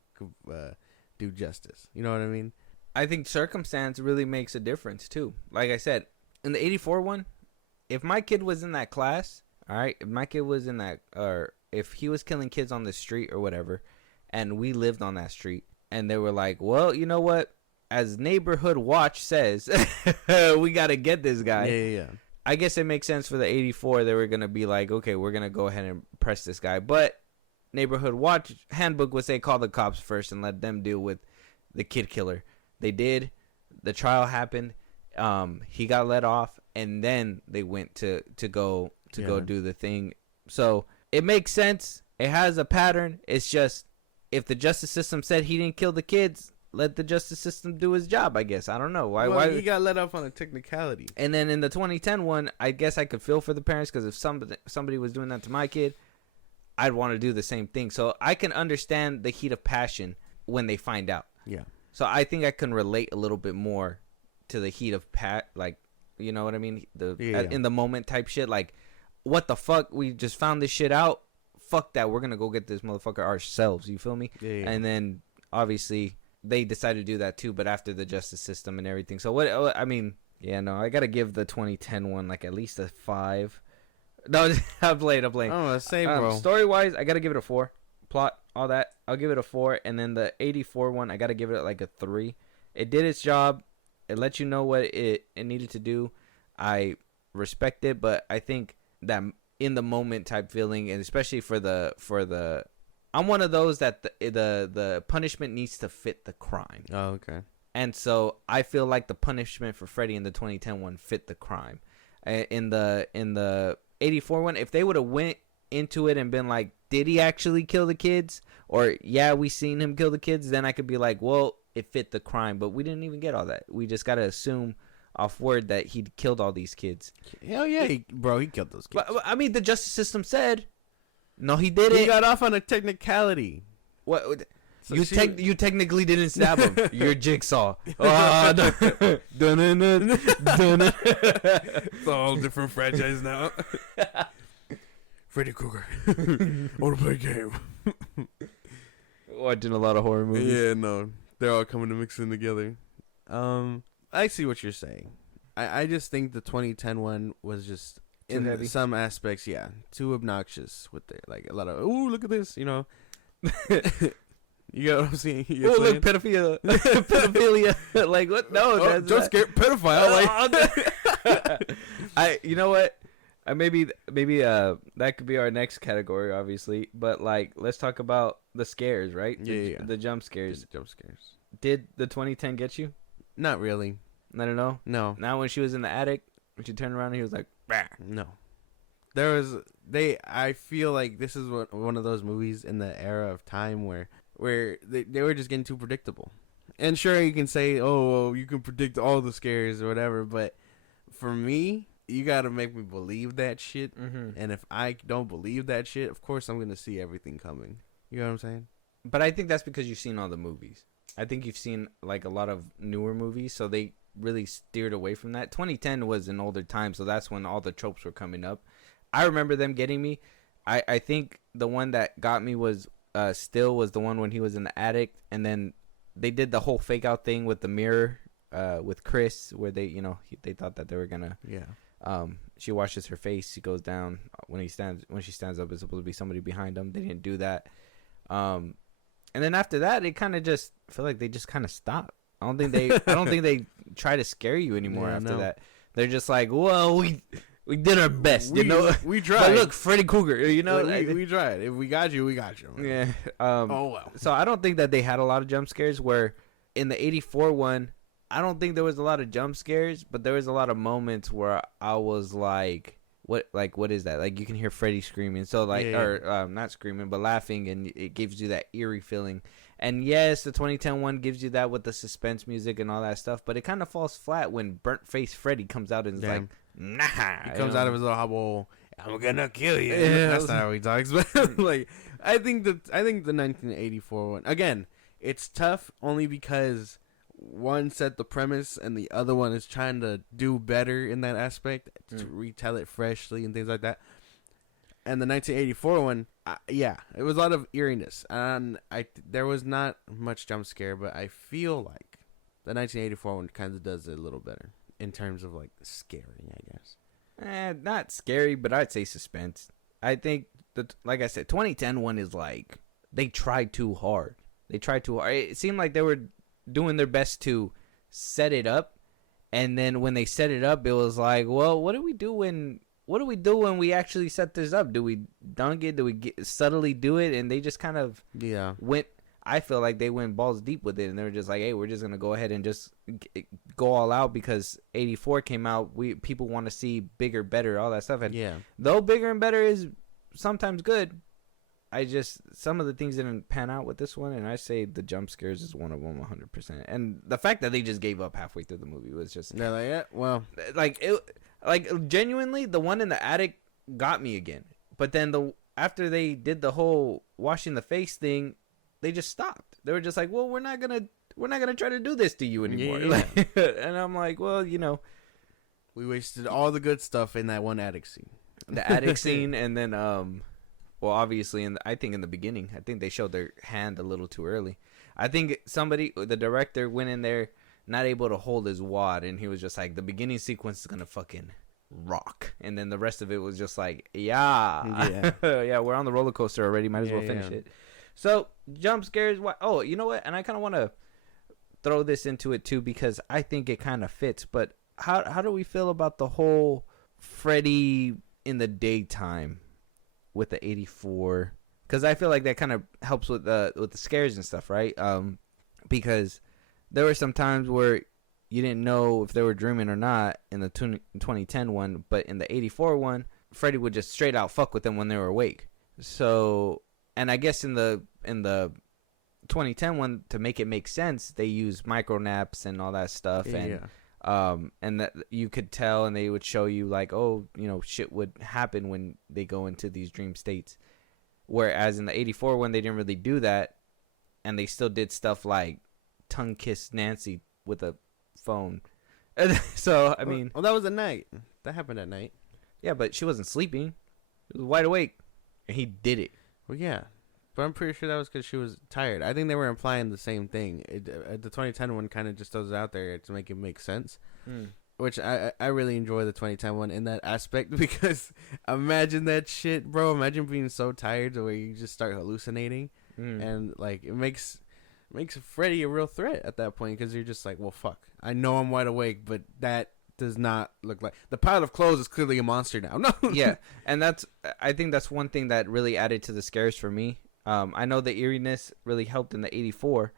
do justice? You know what I mean? I think circumstance really makes a difference too. Like I said, in the 84 one, if my kid was in that class, all right, if my kid was in that, or if he was killing kids on the street or whatever, and we lived on that street, and they were like, well, you know what? As Neighborhood Watch says, we got to get this guy. Yeah. I guess it makes sense for the 84. They were going to be like, okay, we're going to go ahead and press this guy. But Neighborhood Watch handbook would say call the cops first and let them deal with the kid killer. They did. The trial happened. He got let off, and then they went to go do the thing. So it makes sense. It has a pattern. It's just, if the justice system said he didn't kill the kids, let the justice system do his job, I guess. I don't know. Why he got let off on a technicality. And then in the 2010 one, I guess I could feel for the parents, because if somebody was doing that to my kid, I'd want to do the same thing. So I can understand the heat of passion when they find out. Yeah. So I think I can relate a little bit more to the heat of like, you know what I mean? In the moment type shit. Like, what the fuck? We just found this shit out. Fuck that. We're going to go get this motherfucker ourselves. You feel me? Yeah. And then, obviously, they decided to do that too, but after the justice system and everything. So, I got to give the 2010 one, like, at least a 5. No, I'm playing. Oh, same, bro. Story-wise, I got to give it a 4. Plot, all that, I'll give it a 4. And then the 84 one, I got to give it, like, a 3. It did its job. It let you know what it needed to do. I respect it, but I think that in the moment type feeling, and especially for the I'm one of those that the punishment needs to fit the crime. Oh, okay. And so I feel like the punishment for Freddy in the 2010 one fit the crime. In the 84 one, if they would have went into it and been like, did he actually kill the kids? Or, yeah, we seen him kill the kids, then I could be like, well, it fit the crime. But we didn't even get all that. We just got to assume, off word that he'd killed all these kids. Hell yeah, he killed those kids. But I mean, the justice system said, no, he didn't. He got off on a technicality. What? So You technically didn't stab him. You're Jigsaw. It's a whole different franchise now. Freddy Krueger. I want to play a game. Watching a lot of horror movies. Yeah, no. They're all coming to mix in together. I see what you're saying. I just think the 2010 one was just, Too in heavy? some aspects, yeah, too obnoxious with their, like, a lot of, ooh, look at this, you know. You get what I'm saying? Oh, look, pedophilia. Pedophilia. Like, what? No, that's jump scare pedophile. Like, you know what? Maybe that could be our next category, obviously. But like, let's talk about the scares, right? Yeah. The jump scares. Just jump scares. Did the 2010 get you? Not really. I don't know. No. Now when she was in the attic, when she turned around, and he was like, bah. No. I feel like this is one of those movies in the era of time where they were just getting too predictable. And sure, you can say, oh, well, you can predict all the scares or whatever, but for me, you got to make me believe that shit. Mm-hmm. And if I don't believe that shit, of course I'm going to see everything coming. You know what I'm saying? But I think that's because you've seen all the movies. I think you've seen like a lot of newer movies, so they really steered away from that. 2010 was an older time, so that's when all the tropes were coming up. I remember them getting me. I think the one that got me was still was the one when he was in the attic, and then they did the whole fake out thing with the mirror with Chris, where they they thought that they were gonna she washes her face, she goes down when she stands up, it's supposed to be somebody behind them. They didn't do that. And then after that, it kind of just I feel like they just kind of stopped. I don't think they try to scare you anymore after that. They're just like, well, we did our best, we tried. But look, Freddy Krueger, we tried. If we got you, we got you. Yeah. Oh well. So I don't think that they had a lot of jump scares. Where in the '84 one, I don't think there was a lot of jump scares, but there was a lot of moments where I was like, what is that? Like you can hear Freddy screaming, so like, or not screaming, but laughing, and it gives you that eerie feeling. And yes, the 2010 one gives you that with the suspense music and all that stuff, but it kind of falls flat when burnt face Freddy comes out and is like, nah. He comes out of his little hobble. I'm gonna kill you. Yeah, that's not how he talks. But like, I think the 1984 one again. It's tough only because one set the premise and the other one is trying to do better in that aspect to retell it freshly and things like that. And the 1984 one, it was a lot of eeriness, and there was not much jump scare, but I feel like the 1984 one kind of does it a little better in terms of like scaring, I guess. Not scary, but I'd say suspense. I think like I said, 2010 one is like they tried too hard. It seemed like they were doing their best to set it up, and then when they set it up, it was like, well, what do we do when we actually set this up? Do we dunk it? Do we subtly do it? And they just kind of went. I feel like they went balls deep with it, and they were just like, hey, we're just gonna go ahead and just go all out because 84 came out. People want to see bigger, better, all that stuff. And though bigger and better is sometimes good, some of the things didn't pan out with this one, and I say the jump scares is one of them 100%. And the fact that they just gave up halfway through the movie was just genuinely, the one in the attic got me again. But then after they did the whole washing the face thing, they just stopped. They were just like, well, we're not gonna try to do this to you anymore. And I'm like, well, we wasted all the good stuff in that one attic scene. The attic scene, and then well, obviously, I think in the beginning, I think they showed their hand a little too early. I think the director went in there not able to hold his wad, and he was just like, the beginning sequence is gonna fucking rock, and then the rest of it was just like, yeah, we're on the roller coaster already, might as well finish it. So jump scares, oh, you know what, and I kind of want to throw this into it too because I think it kind of fits, but how do we feel about the whole Freddy in the daytime with the 84? Because I feel like that kind of helps with the scares and stuff, right? Because there were some times where you didn't know if they were dreaming or not in the 2010 one, but in the 84 one, Freddy would just straight out fuck with them when they were awake. So, and I guess in the 2010 one, to make it make sense, they use micro naps and all that stuff, and And that you could tell, and they would show you like, oh, you know, shit would happen when they go into these dream states. Whereas in the 84 one, they didn't really do that, and they still did stuff like tongue kiss Nancy with a phone. So I mean, well, that was at night. That happened at night. Yeah, but she wasn't sleeping. She was wide awake, and he did it. Well, yeah, but I'm pretty sure that was because she was tired. I think they were implying the same thing. The 2010 one kind of just throws it out there to make it make sense. Which I really enjoy the 2010 one in that aspect, because imagine that shit, bro. Imagine being so tired to where you just start hallucinating, and like it makes Freddy a real threat at that point, because you're just like, well, fuck. I know I'm wide awake, but that does not look like the pile of clothes is clearly a monster now. No. Yeah, and I think that's one thing that really added to the scares for me. I know the eeriness really helped in the 84,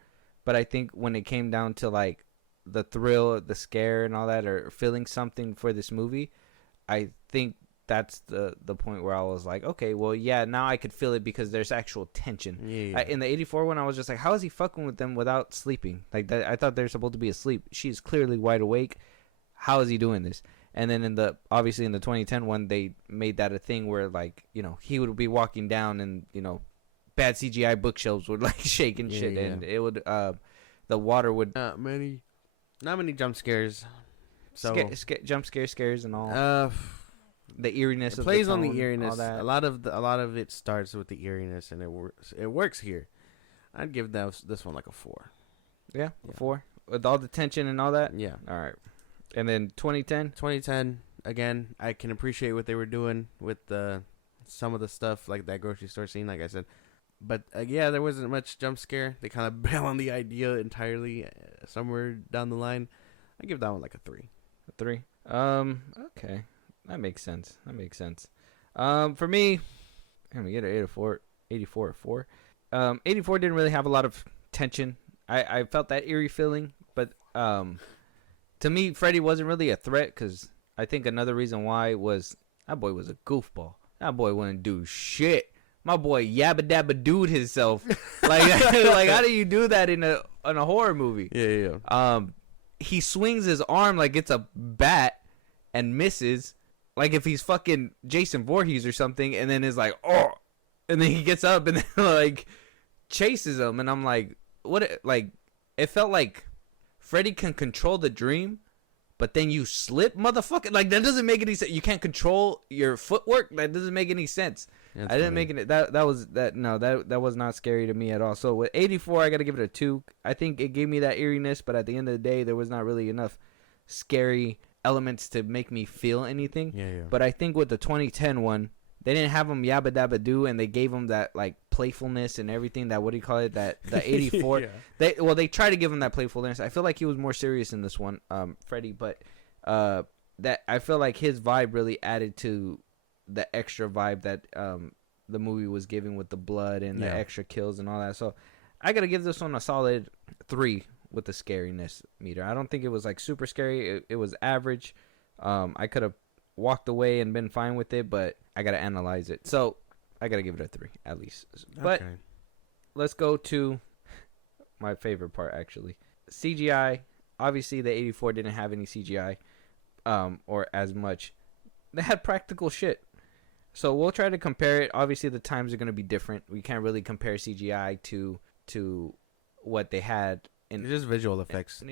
but I think when it came down to like the thrill, the scare, and all that, or feeling something for this movie, I think that's the point where I was like, okay, well, yeah, now I could feel it because there's actual tension. Yeah. In the 84 one, I was just like, how is he fucking with them without sleeping? Like that, I thought they're supposed to be asleep. She's clearly wide awake. How is he doing this? And then obviously in the 2010 one, they made that a thing where, like, you know, he would be walking down and, you know, bad CGI bookshelves would like shake and shit, and it would the water would not many jump scares. So jump scares and all. The eeriness it of plays the on the tone, eeriness. all that. A lot of it starts with the eeriness, and it works here. I'd give this one like a 4. Yeah, 4 with all the tension and all that. Yeah. All right. And then 2010 again, I can appreciate what they were doing with some of the stuff, like that grocery store scene, like I said. But yeah, there wasn't much jump scare. They kind of bail on the idea entirely somewhere down the line. I give that one like a 3. A 3. Okay. That makes sense. For me, let me get an 84 or 4. 84 didn't really have a lot of tension. I felt that eerie feeling, but to me, Freddy wasn't really a threat, because I think another reason why was that boy was a goofball. That boy wouldn't do shit. My boy yabba dabba dude himself. Like how do you do that in a horror movie? Yeah. He swings his arm like it's a bat and misses, like if he's fucking Jason Voorhees or something, and then is like, oh, and then he gets up and then like chases him, and I'm like, what? Like, it felt like Freddy can control the dream, but then you slip, motherfucker. Like, that doesn't make any sense. You can't control your footwork. That doesn't make any sense. That's I didn't make it. That was not scary to me at all. So with 84, I got to give it a 2. I think it gave me that eeriness, but at the end of the day, there was not really enough scary elements to make me feel anything. Yeah. But I think with the 2010 one, they didn't have him yabba dabba do, and they gave him that like playfulness and everything. That, what do you call it? That the 84. Yeah. They try to give him that playfulness. I feel like he was more serious in this one, Freddy. But that I feel like his vibe really added to the extra vibe that the movie was giving with the blood and the extra kills and all that. So I gotta give this one a solid 3 with the scariness meter. I don't think it was like super scary. It was average. I could have walked away and been fine with it, but I gotta analyze it. So I gotta give it a 3 at least. But let's go to my favorite part, actually. CGI. Obviously, the 84 didn't have any CGI, or as much. They had practical shit. So we'll try to compare it. Obviously, the times are gonna be different. We can't really compare CGI to what they had in. It's just visual effects.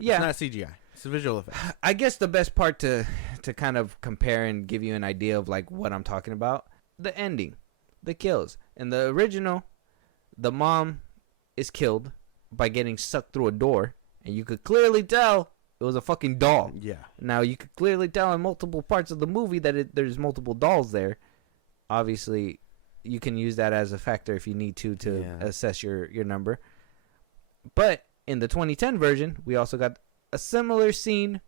Yeah, it's not CGI. It's visual effects. I guess the best part to kind of compare and give you an idea of like what I'm talking about, the ending, the kills. In the original, the mom is killed by getting sucked through a door, and you could clearly tell it was a fucking doll. Yeah. Now you could clearly tell in multiple parts of the movie that there's multiple dolls there. Obviously, you can use that as a factor if you need to assess your number. But in the 2010 version, we also got a similar scene,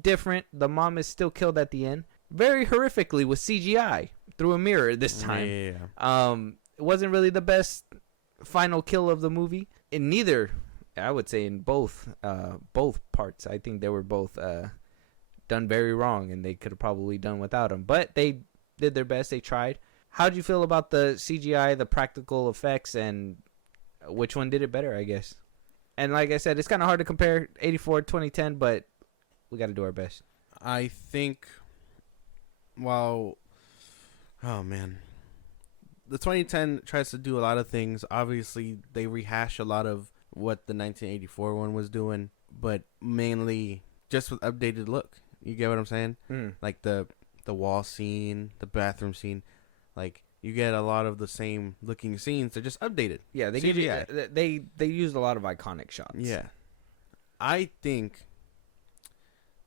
different. The mom is still killed at the end, very horrifically with CGI through a mirror this time. Yeah. It wasn't really the best final kill of the movie. In neither, I would say, in both parts, I think they were both done very wrong, and they could have probably done without them. But they did their best. They tried. How'd you feel about the CGI, the practical effects, and which one did it better, I guess? And like I said, it's kind of hard to compare 84 2010, but we got to do our best. I think, well, oh man, the 2010 tries to do a lot of things. Obviously, they rehash a lot of what the 1984 one was doing, but mainly just with updated look. You get what I'm saying? Like the wall scene, the bathroom scene, like you get a lot of the same looking scenes. They're just updated. Yeah, they CGI. give you, they used a lot of iconic shots. Yeah, I think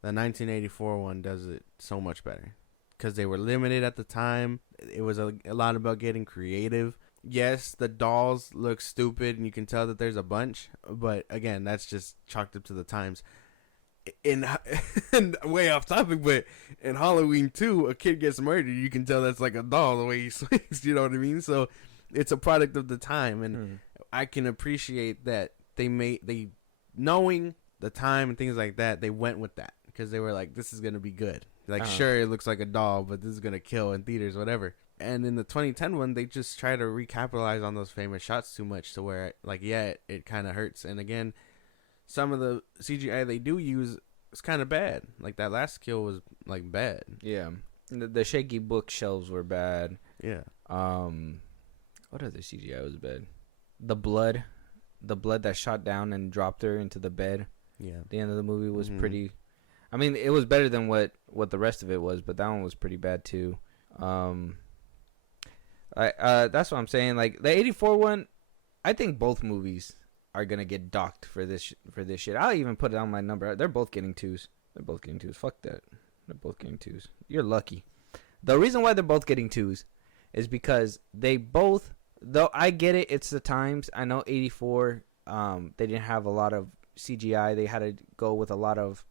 the 1984 one does it so much better because they were limited at the time. It was a lot about getting creative. Yes, the dolls look stupid, and you can tell that there's a bunch. But again, that's just chalked up to the times. In way off topic, but in Halloween 2, a kid gets murdered. You can tell that's like a doll the way he swings. You know what I mean? So it's a product of the time, and I can appreciate that they knowing the time and things like that. They went with that because they were like, this is gonna be good. Like, sure, it looks like a doll, but this is gonna kill in theaters, whatever. And in the 2010 one, they just try to recapitalize on those famous shots too much to where, like, yeah, it kind of hurts. And again, some of the CGI they do use is kind of bad. Like, that last kill was, like, bad. Yeah. The shaky bookshelves were bad. Yeah. What other CGI was bad? The blood that shot down and dropped her into the bed. Yeah. At the end of the movie was pretty. I mean, it was better than what the rest of it was, but that one was pretty bad too. That's what I'm saying. Like, the 84 one, I think both movies are gonna get docked for this shit. I'll even put it on my number. They're both getting 2s. Fuck that. They're both getting 2s. You're lucky. The reason why they're both getting 2s is because they both, though I get it, it's the times. I know 84, they didn't have a lot of CGI. They had to go with a lot of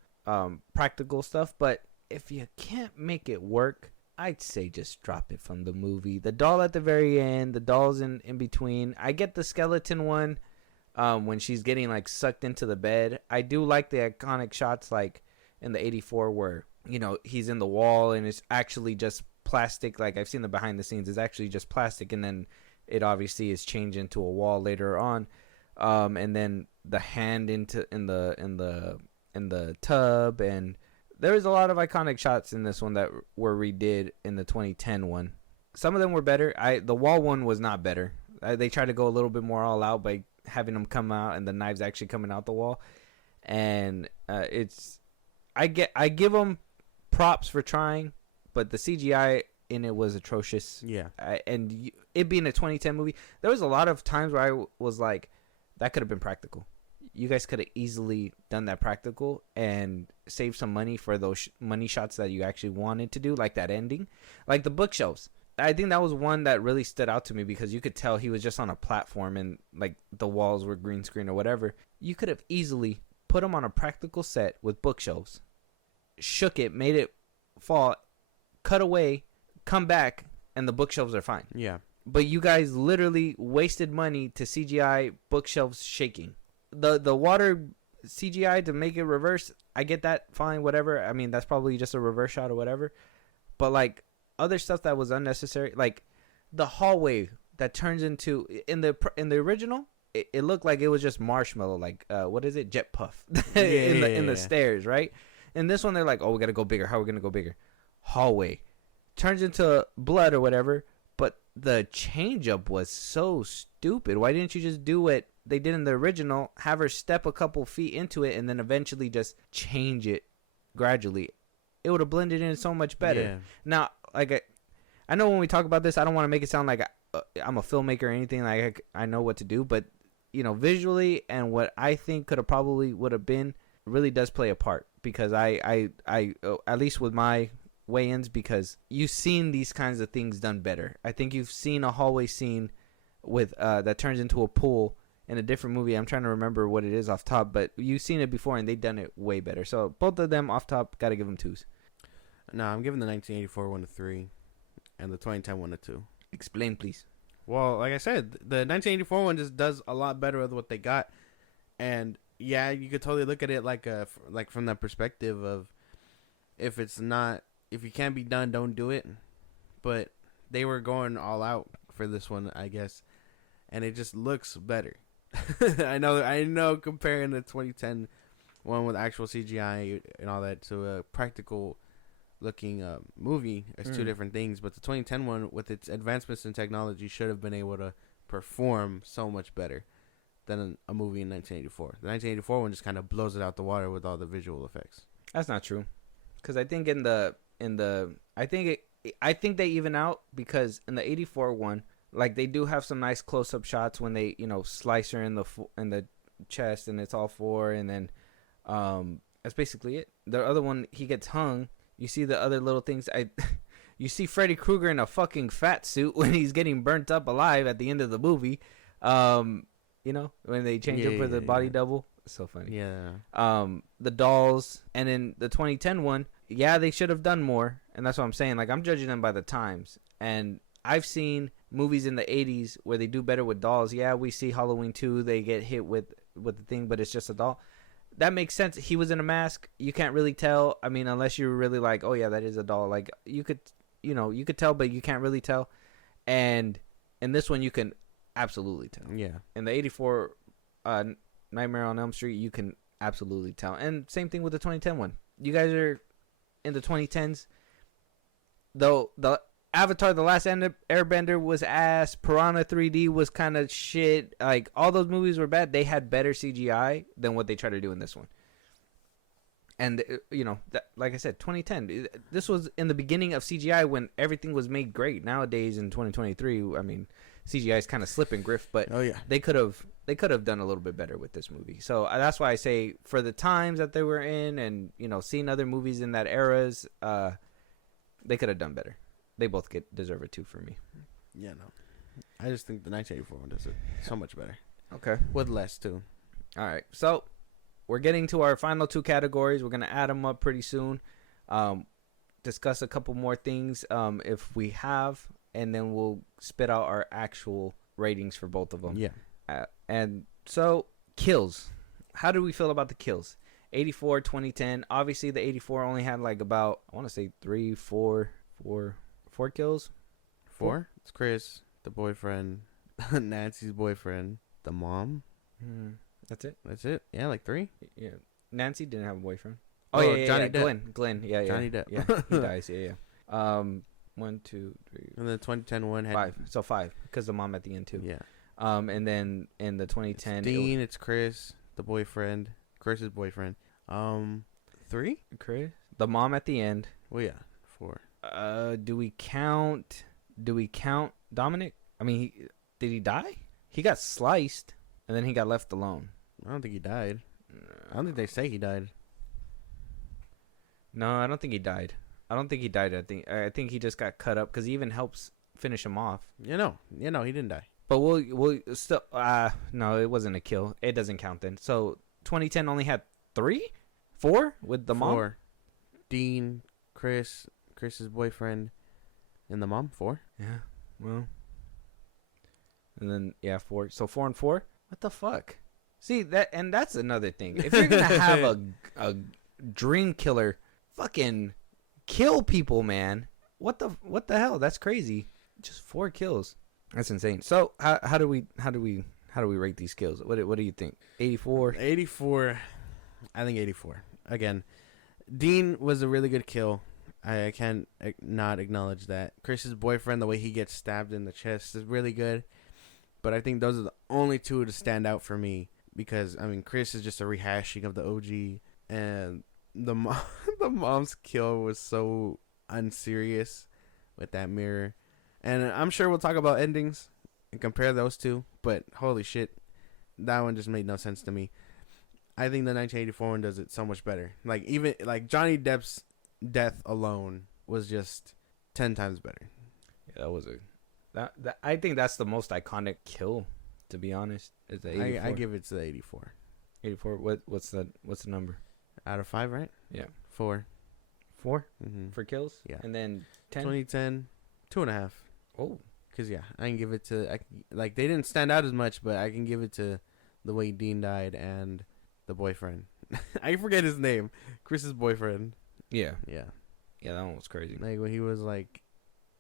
practical stuff. But if you can't make it work, I'd say just drop it from the movie. The doll at the very end, the dolls in between. I get the skeleton one when she's getting, like, sucked into the bed. I do like the iconic shots, like in the 84 where, you know, he's in the wall and it's actually just plastic. Like, I've seen the behind the scenes. It's actually just plastic, and then it obviously is changed into a wall later on. And then the hand in the tub, and there was a lot of iconic shots in this one that were redid in the 2010 one. Some of them were better. The wall one was not better. They tried to go a little bit more all out by having them come out and the knives actually coming out the wall. And I give them props for trying, but the CGI in it was atrocious. Yeah. And it being a 2010 movie, there was a lot of times where I was like, that could have been practical. You guys could have easily done that practical and saved some money for those money shots that you actually wanted to do, like that ending. Like the bookshelves. I think that was one that really stood out to me because you could tell he was just on a platform and, like, the walls were green screen or whatever. You could have easily put him on a practical set with bookshelves, shook it, made it fall, cut away, come back, and the bookshelves are fine. Yeah. But you guys literally wasted money to CGI bookshelves shaking. The water CGI to make it reverse, I get that, fine, whatever. I mean, that's probably just a reverse shot or whatever. But, like, other stuff that was unnecessary, like the hallway that turns into in the original, it looked like it was just marshmallow, like what is it, jet puff in the stairs, right? In this one, they're like, oh, we gotta go bigger. How are we gonna go bigger? Hallway turns into blood or whatever. But the change up was so stupid. Why didn't you just do what they did in the original? Have her step a couple feet into it and then eventually just change it gradually. It would have blended in so much better. Yeah. Now, like, I know when we talk about this, I don't want to make it sound like I'm a filmmaker or anything. Like, I know what to do, but, you know, visually and what I think could have probably would have been really does play a part, because I at least with my weigh-ins, because you've seen these kinds of things done better. I think you've seen a hallway scene with that turns into a pool in a different movie. I'm trying to remember what it is off top, but you've seen it before and they've done it way better. So both of them off top, got to give them 2s. No, I'm giving the 1984 one a 3 and the 2010 one a 2. Explain, please. Well, like I said, the 1984 one just does a lot better with what they got. And yeah, you could totally look at it like from that perspective of if you can't be done, don't do it. But they were going all out for this one, I guess. And it just looks better. I know. Comparing the 2010 one with actual CGI and all that to a practical looking movie is two different things. But the 2010 one, with its advancements in technology, should have been able to perform so much better than a movie in 1984. The 1984 one just kind of blows it out the water with all the visual effects. That's not true, because I think I think they even out, because in the 84 one, like, they do have some nice close up shots when they slice her in the chest and it's all four, and then that's basically it. The other one, he gets hung. You see the other little things. You see Freddy Krueger in a fucking fat suit when he's getting burnt up alive at the end of the movie. When they change him for the body double. It's so funny. Yeah. The dolls, and in the 2010 one, yeah, they should have done more, and that's what I'm saying. Like, I'm judging them by the times, and I've seen movies in the 80s where they do better with dolls. Yeah, we see Halloween 2, they get hit with the thing, but it's just a doll. That makes sense. He was in a mask. You can't really tell. I mean, unless you're really like, oh yeah, that is a doll. Like, you could tell, but you can't really tell. And in this one, you can absolutely tell. Yeah. In the 84 Nightmare on Elm Street, you can absolutely tell. And same thing with the 2010 one. You guys are in the 2010s. Though the Avatar: The Last Airbender was ass. Piranha 3D was kind of shit. Like, all those movies were bad. They had better CGI than what they try to do in this one. And, like I said, 2010. This was in the beginning of CGI when everything was made great. Nowadays, in 2023, I mean, CGI is kind of slip and grift. But they could have done a little bit better with this movie. So that's why I say, for the times that they were in, and seeing other movies in that eras, they could have done better. They both deserve a 2 for me. Yeah, no. I just think the 1984 one does it so much better. Okay. With less, too. All right. So, we're getting to our final 2 categories. We're going to add them up pretty soon. Discuss a couple more things if we have, and then we'll spit out our actual ratings for both of them. Yeah. And so, kills. How do we feel about the kills? 84, 2010. Obviously, the 84 only had like about, I want to say 4 kills. 4? It's Chris, the boyfriend, Nancy's boyfriend, the mom. That's it? That's it? Yeah, like 3? Yeah. Nancy didn't have a boyfriend. Johnny Depp. Glenn. Yeah. Johnny Depp. Yeah, he dies. Yeah. 1, 2, 3. And the 2010 one had 5. So 5, because the mom at the end too. Yeah. And then in the 2010, it's Dean, it's Chris, the boyfriend, Chris's boyfriend. 3? Chris, the mom at the end. Well, yeah, 4. Do we count Dominic? I mean, did he die? He got sliced, and then he got left alone. I don't think he died. I don't think they say he died. No, I don't think he died. I think he just got cut up, because he even helps finish him off. He didn't die. But we'll still no, it wasn't a kill. It doesn't count then. So 2010 only had 4 with the mom. 4. Dean, Chris's boyfriend, and the mom. 4. Yeah. Well. And then 4. So 4 and 4. What the fuck? See that, and that's another thing. If you're gonna have a dream killer, fucking kill people, man. What the hell? That's crazy. Just 4 kills. That's insane. So how do we rate these kills? What do you think? 84. 84. I think 84. Again, Dean was a really good kill. I can't not acknowledge that. Chris's boyfriend, the way he gets stabbed in the chest, is really good. But I think those are the only 2 to stand out for me, because I mean, Chris is just a rehashing of the OG, and the mom's kill was so unserious with that mirror. And I'm sure we'll talk about endings and compare those 2, but holy shit, that one just made no sense to me. I think the 1984 one does it so much better. Like, even like Johnny Depp's death alone was just 10 times better. Yeah, that was that I think that's the most iconic kill, to be honest. Is the 84. I give it to the 84. 84. What's the number? Out of 5, right? Yeah. 4. 4 Mm-hmm. for kills. Yeah. And then 10. 2010, 2.5. Oh. Cause I can give it to they didn't stand out as much, but I can give it to the way Dean died and the boyfriend. I forget his name. Chris's boyfriend. Yeah. Yeah. Yeah, that one was crazy. Like when he was like,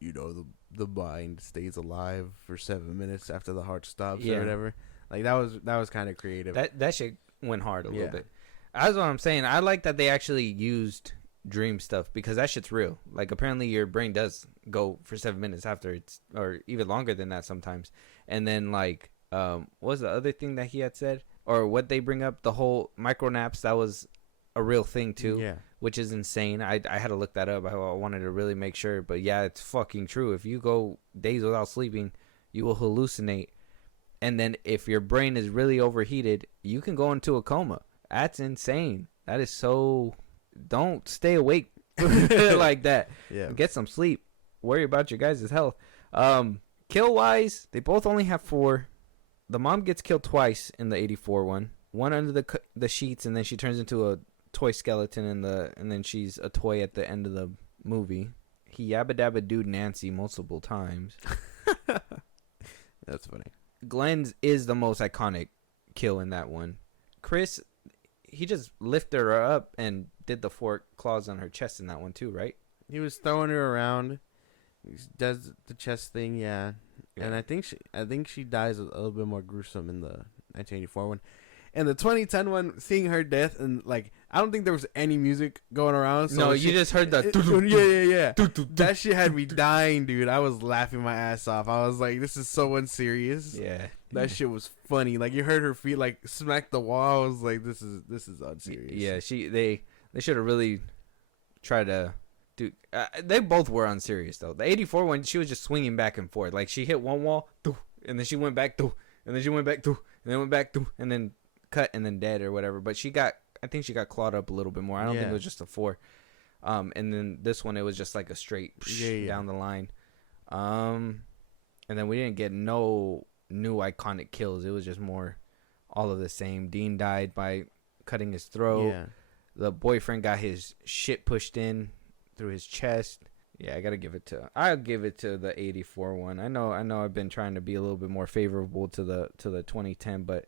the mind stays alive for 7 minutes after the heart stops or whatever. Like that was kind of creative. That shit went hard a little bit. That's what I'm saying. I like that they actually used dream stuff because that shit's real. Like apparently your brain does go for 7 minutes after it's, or even longer than that sometimes. And then like, what was the other thing that he had said, or what they bring up, the whole micro naps? That was a real thing too. Yeah. Which is insane. I had to look that up. I wanted to really make sure, but yeah, it's fucking true. If you go days without sleeping, you will hallucinate. And then if your brain is really overheated, you can go into a coma. That's insane. That is so. Don't stay awake like that. Yeah. Get some sleep. Worry about your guys' health. Kill wise, they both only have 4. The mom gets killed twice in the 84 one. One under the sheets, and then she turns into a toy skeleton and then she's a toy at the end of the movie. He yabba dabba dude Nancy multiple times. That's funny. Glenn's is the most iconic kill in that one. Chris, he just lifted her up and did the 4 claws on her chest in that one too, right? He was throwing her around. He does the chest thing, yeah. And I think she dies a little bit more gruesome in the 1984 one. And the 2010 one, seeing her death, and like I don't think there was any music going around. So no, you just heard the yeah. That shit had me dying, dude. I was laughing my ass off. I was like, this is so unserious. Yeah, that shit was funny. Like you heard her feet like smack the wall. I was like, this is unserious. Yeah, they should have really tried to. Dude, they both were unserious though. The 84 one, she was just swinging back and forth. Like she hit one wall, and then she went back, and then she went back, and then went back, and then cut, and then dead or whatever. But I think she got clawed up a little bit more. I don't think it was just a 4. And then this one, it was just like a straight down the line. And then we didn't get no new iconic kills. It was just more all of the same. Dean died by cutting his throat. Yeah. The boyfriend got his shit pushed in through his chest. Yeah, I'll give it to the 84 one. I know I've been trying to be a little bit more favorable to the 2010, but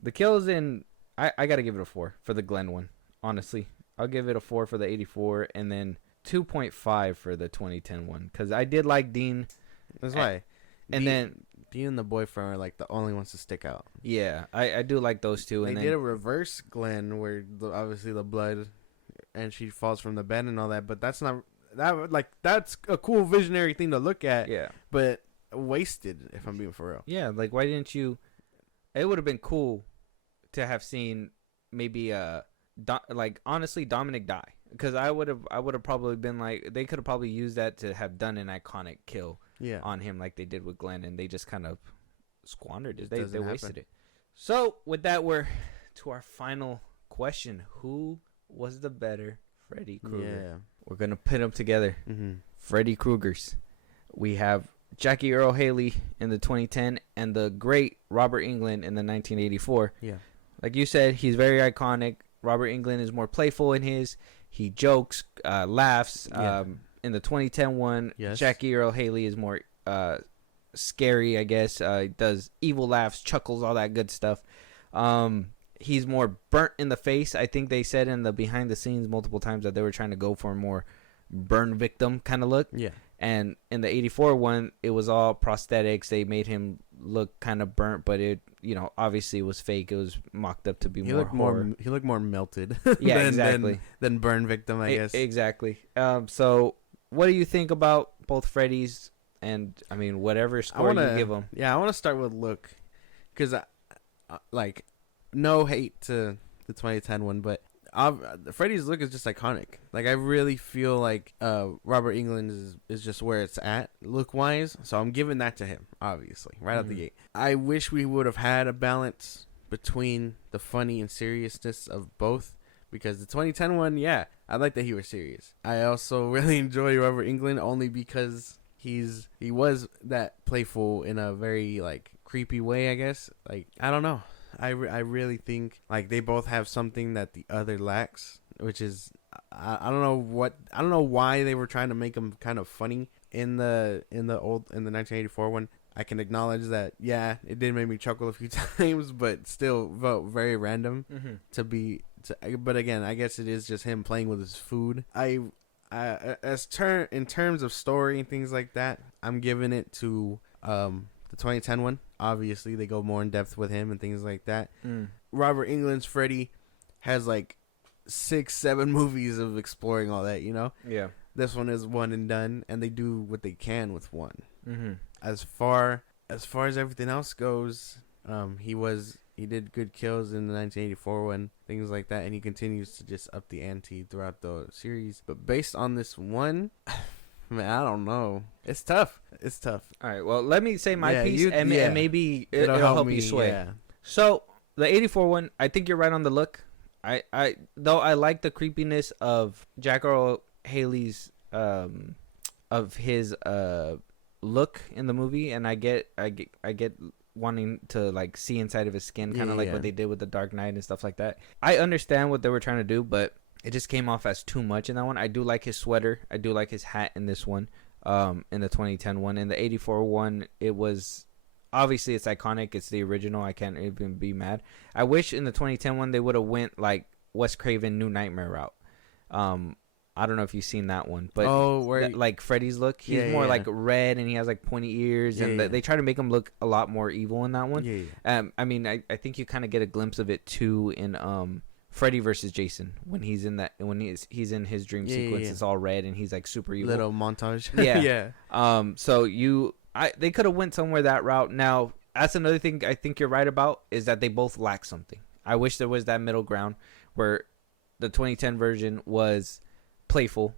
the kills in I gotta give it a 4 for the Glenn one. Honestly, I'll give it a 4 for the 84, and then 2.5 for the 2010 one because I did like Dean. That's why. And then Dean and the boyfriend are like the only ones to stick out. Yeah, I do like those two. They did a reverse Glenn where obviously the blood, and she falls from the bed and all that, but that's not that like that's a cool visionary thing to look at. Yeah, but wasted if I'm being for real. Yeah, like why didn't you? It would have been cool to have seen maybe like honestly Dominic die, because I would have probably been like, they could have probably used that to have done an iconic kill on him like they did with Glenn, and they just kind of squandered it. They wasted it. So with that, we're to our final question: who was the better Freddy Krueger? Yeah, we're gonna pit them together. Freddy Kruegers. We have Jackie Earl Haley in the 2010 and the great Robert Englund in the 1984. Yeah. Like you said, he's very iconic. Robert Englund is more playful in his. He jokes, laughs. In the 2010 one, Jackie Earl Haley is more scary, I guess. He does evil laughs, chuckles, all that good stuff. He's more burnt in the face. I think they said in the behind the scenes multiple times that they were trying to go for a more burn victim kind of look. Yeah. And in the 84 one, it was all prosthetics. They made him look kind of burnt, but it, obviously it was fake. It was mocked up to be more horror. He looked more melted. Yeah, exactly. Than burn victim, I guess. Exactly. So what do you think about both Freddy's? And I mean, whatever score you give them. Yeah, I want to start with look, because like, no hate to the 2010 one, but Freddy's look is just iconic. Like, I really feel like Robert Englund is just where it's at look wise. So I'm giving that to him, obviously, right out the gate. I wish we would have had a balance between the funny and seriousness of both, because the 2010 one, I like that he was serious. I also really enjoy Robert Englund only because he was that playful in a very like creepy way, I guess. Like, I don't know. I really think like they both have something that the other lacks, which is I don't know why they were trying to make them kind of funny in the 1984 one. I can acknowledge that it did make me chuckle a few times, but still felt very random but again, I guess it is just him playing with his food. In terms of story and things like that, I'm giving it to The 2010 one, obviously, they go more in depth with him and things like that. Mm. Robert Englund's Freddy has like 6-7 movies of exploring all that, you know? Yeah. This one is one and done, and they do what they can with one. Mm-hmm. As far as everything else goes, he did good kills in the 1984 one, things like that, and he continues to just up the ante throughout the series. But based on this one, man, I don't know. It's tough. All right. Well, let me say my piece, and maybe it'll help me, you sway. Yeah. So the 84 one, I think you're right on the look. I like the creepiness of Jack Earl Haley's of his look in the movie, and I get wanting to like see inside of his skin, kind of like what they did with the Dark Knight and stuff like that. I understand what they were trying to do, but it just came off as too much in that one. I do like his sweater. I do like his hat in this one. In the 2010 one. In the 84 one, it was obviously it's iconic. It's the original. I can't even be mad. I wish in the 2010 one they would have went like Wes Craven New Nightmare route. I don't know if you've seen that one, but like Freddy's look, he's more like red and he has like pointy ears, and they try to make him look a lot more evil in that one. I mean, I think you kind of get a glimpse of it too in Freddy versus Jason when he's in that he's in his dream sequence. It's all red and he's like super evil. Little montage. So they could have went somewhere that route. Now that's another thing I think you're right about, is that they both lack something. I wish there was that middle ground where the 2010 version was playful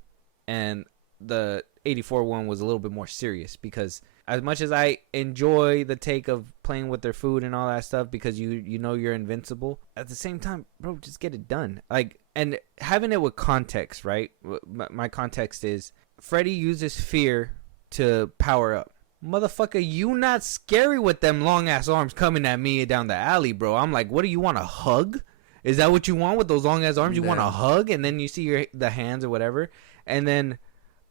and the 84 one was a little bit more serious, because as much as I enjoy the take of playing with their food and all that stuff, because you know you're invincible, at the same time, bro, just get it done. Like, and having it with context, right? My context is Freddy uses fear to power up. Motherfucker, you not scary with them long ass arms coming at me down the alley, bro. I'm like, what do you want, a hug? Is that what you want with those long ass arms? You want a hug, and then you see the hands or whatever, and then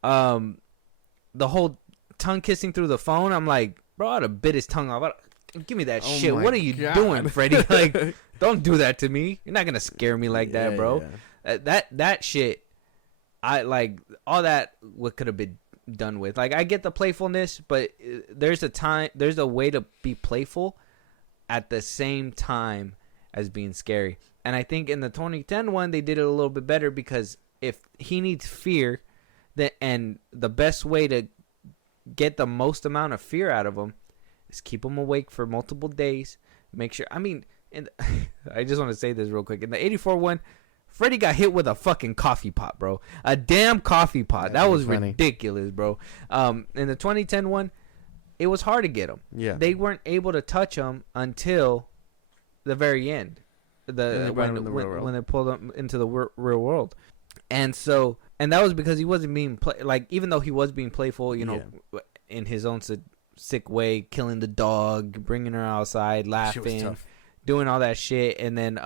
the whole tongue kissing through the phone. I'm like, bro, I'd have bit his tongue off. Give me that shit. What are you doing, Freddy? Like, don't do that to me. You're not gonna scare me like that, bro. That shit, I like all that. What could have been done with? Like, I get the playfulness, but there's a way to be playful at the same time as being scary. And I think in the 2010 one, they did it a little bit better, because if he needs fear, and the best way to get the most amount of fear out of him is keep him awake for multiple days. Make sure. I mean, I just want to say this real quick. In the 84 one, Freddy got hit with a fucking coffee pot, bro. A damn coffee pot. That was funny. Ridiculous, bro. In the 2010 one, it was hard to get him. Yeah. They weren't able to touch him until the very end. When they pulled him into the real world. And that was because he wasn't being even though he was being playful, you know, in his own sick way, killing the dog, bringing her outside, laughing, doing all that shit, and then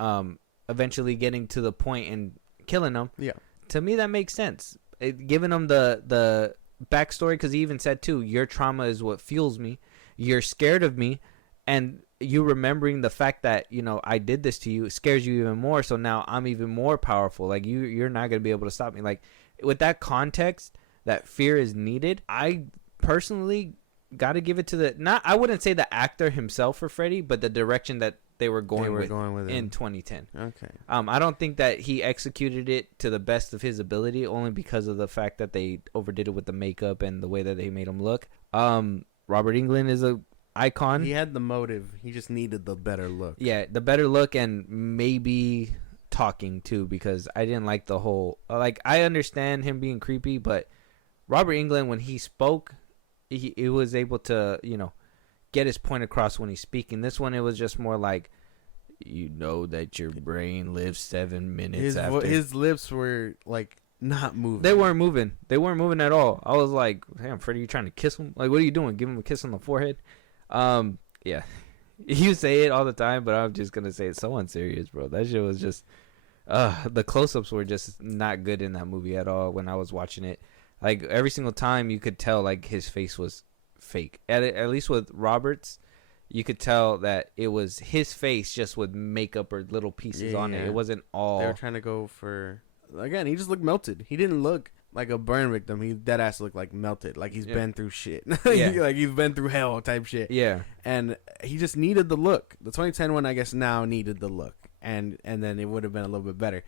eventually getting to the point and killing him. Yeah. To me, that makes sense. Giving him the backstory, because he even said too, your trauma is what fuels me. You're scared of me, and you remembering the fact that, you know, I did this to you scares you even more. So now I'm even more powerful. Like, you're not going to be able to stop me. Like, with that context, that fear is needed. I personally got to give it to I wouldn't say the actor himself for Freddy, but the direction that they were going with in 2010. Okay. I don't think that he executed it to the best of his ability, only because of the fact that they overdid it with the makeup and the way that they made him look. Robert Englund is a icon. He had the motive. He just needed the better look. Yeah, the better look, and maybe talking too, because I didn't like the whole, like, I understand him being creepy, but Robert Englund, when he spoke, he was able to, you know, get his point across when he's speaking. This one, it was just more like, you know that your brain lives 7 minutes after. His lips were like not moving. They weren't moving at all. I was like, damn, Freddy, you trying to kiss him? Like, what are you doing? Give him a kiss on the forehead? Yeah, you say it all the time, but I'm just gonna say it's so unserious, bro. That shit was just, the close-ups were just not good in that movie at all. When I was watching it, like, every single time you could tell like his face was fake. At least with Roberts, you could tell that it was his face just with makeup or little pieces on it. It wasn't all. They were trying to go for, again, he just looked melted. He didn't look like a burn victim. He dead ass looked like melted, like he's been through shit. Yeah. Like he's been through hell type shit. Yeah. And he just needed the look. The 2010 one, I guess, now needed the look, and then it would have been a little bit better.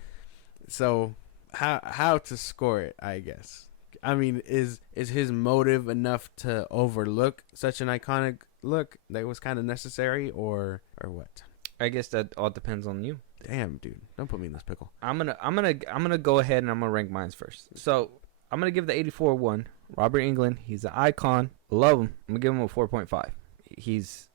So how to score it? I guess. I mean, is his motive enough to overlook such an iconic look that was kind of necessary, or what? I guess that all depends on you. Damn, dude, don't put me in this pickle. I'm gonna go ahead and I'm gonna rank mine first. So I'm gonna give the 84 one. Robert Englund, he's an icon. Love him. I'm gonna give him a 4.5. He's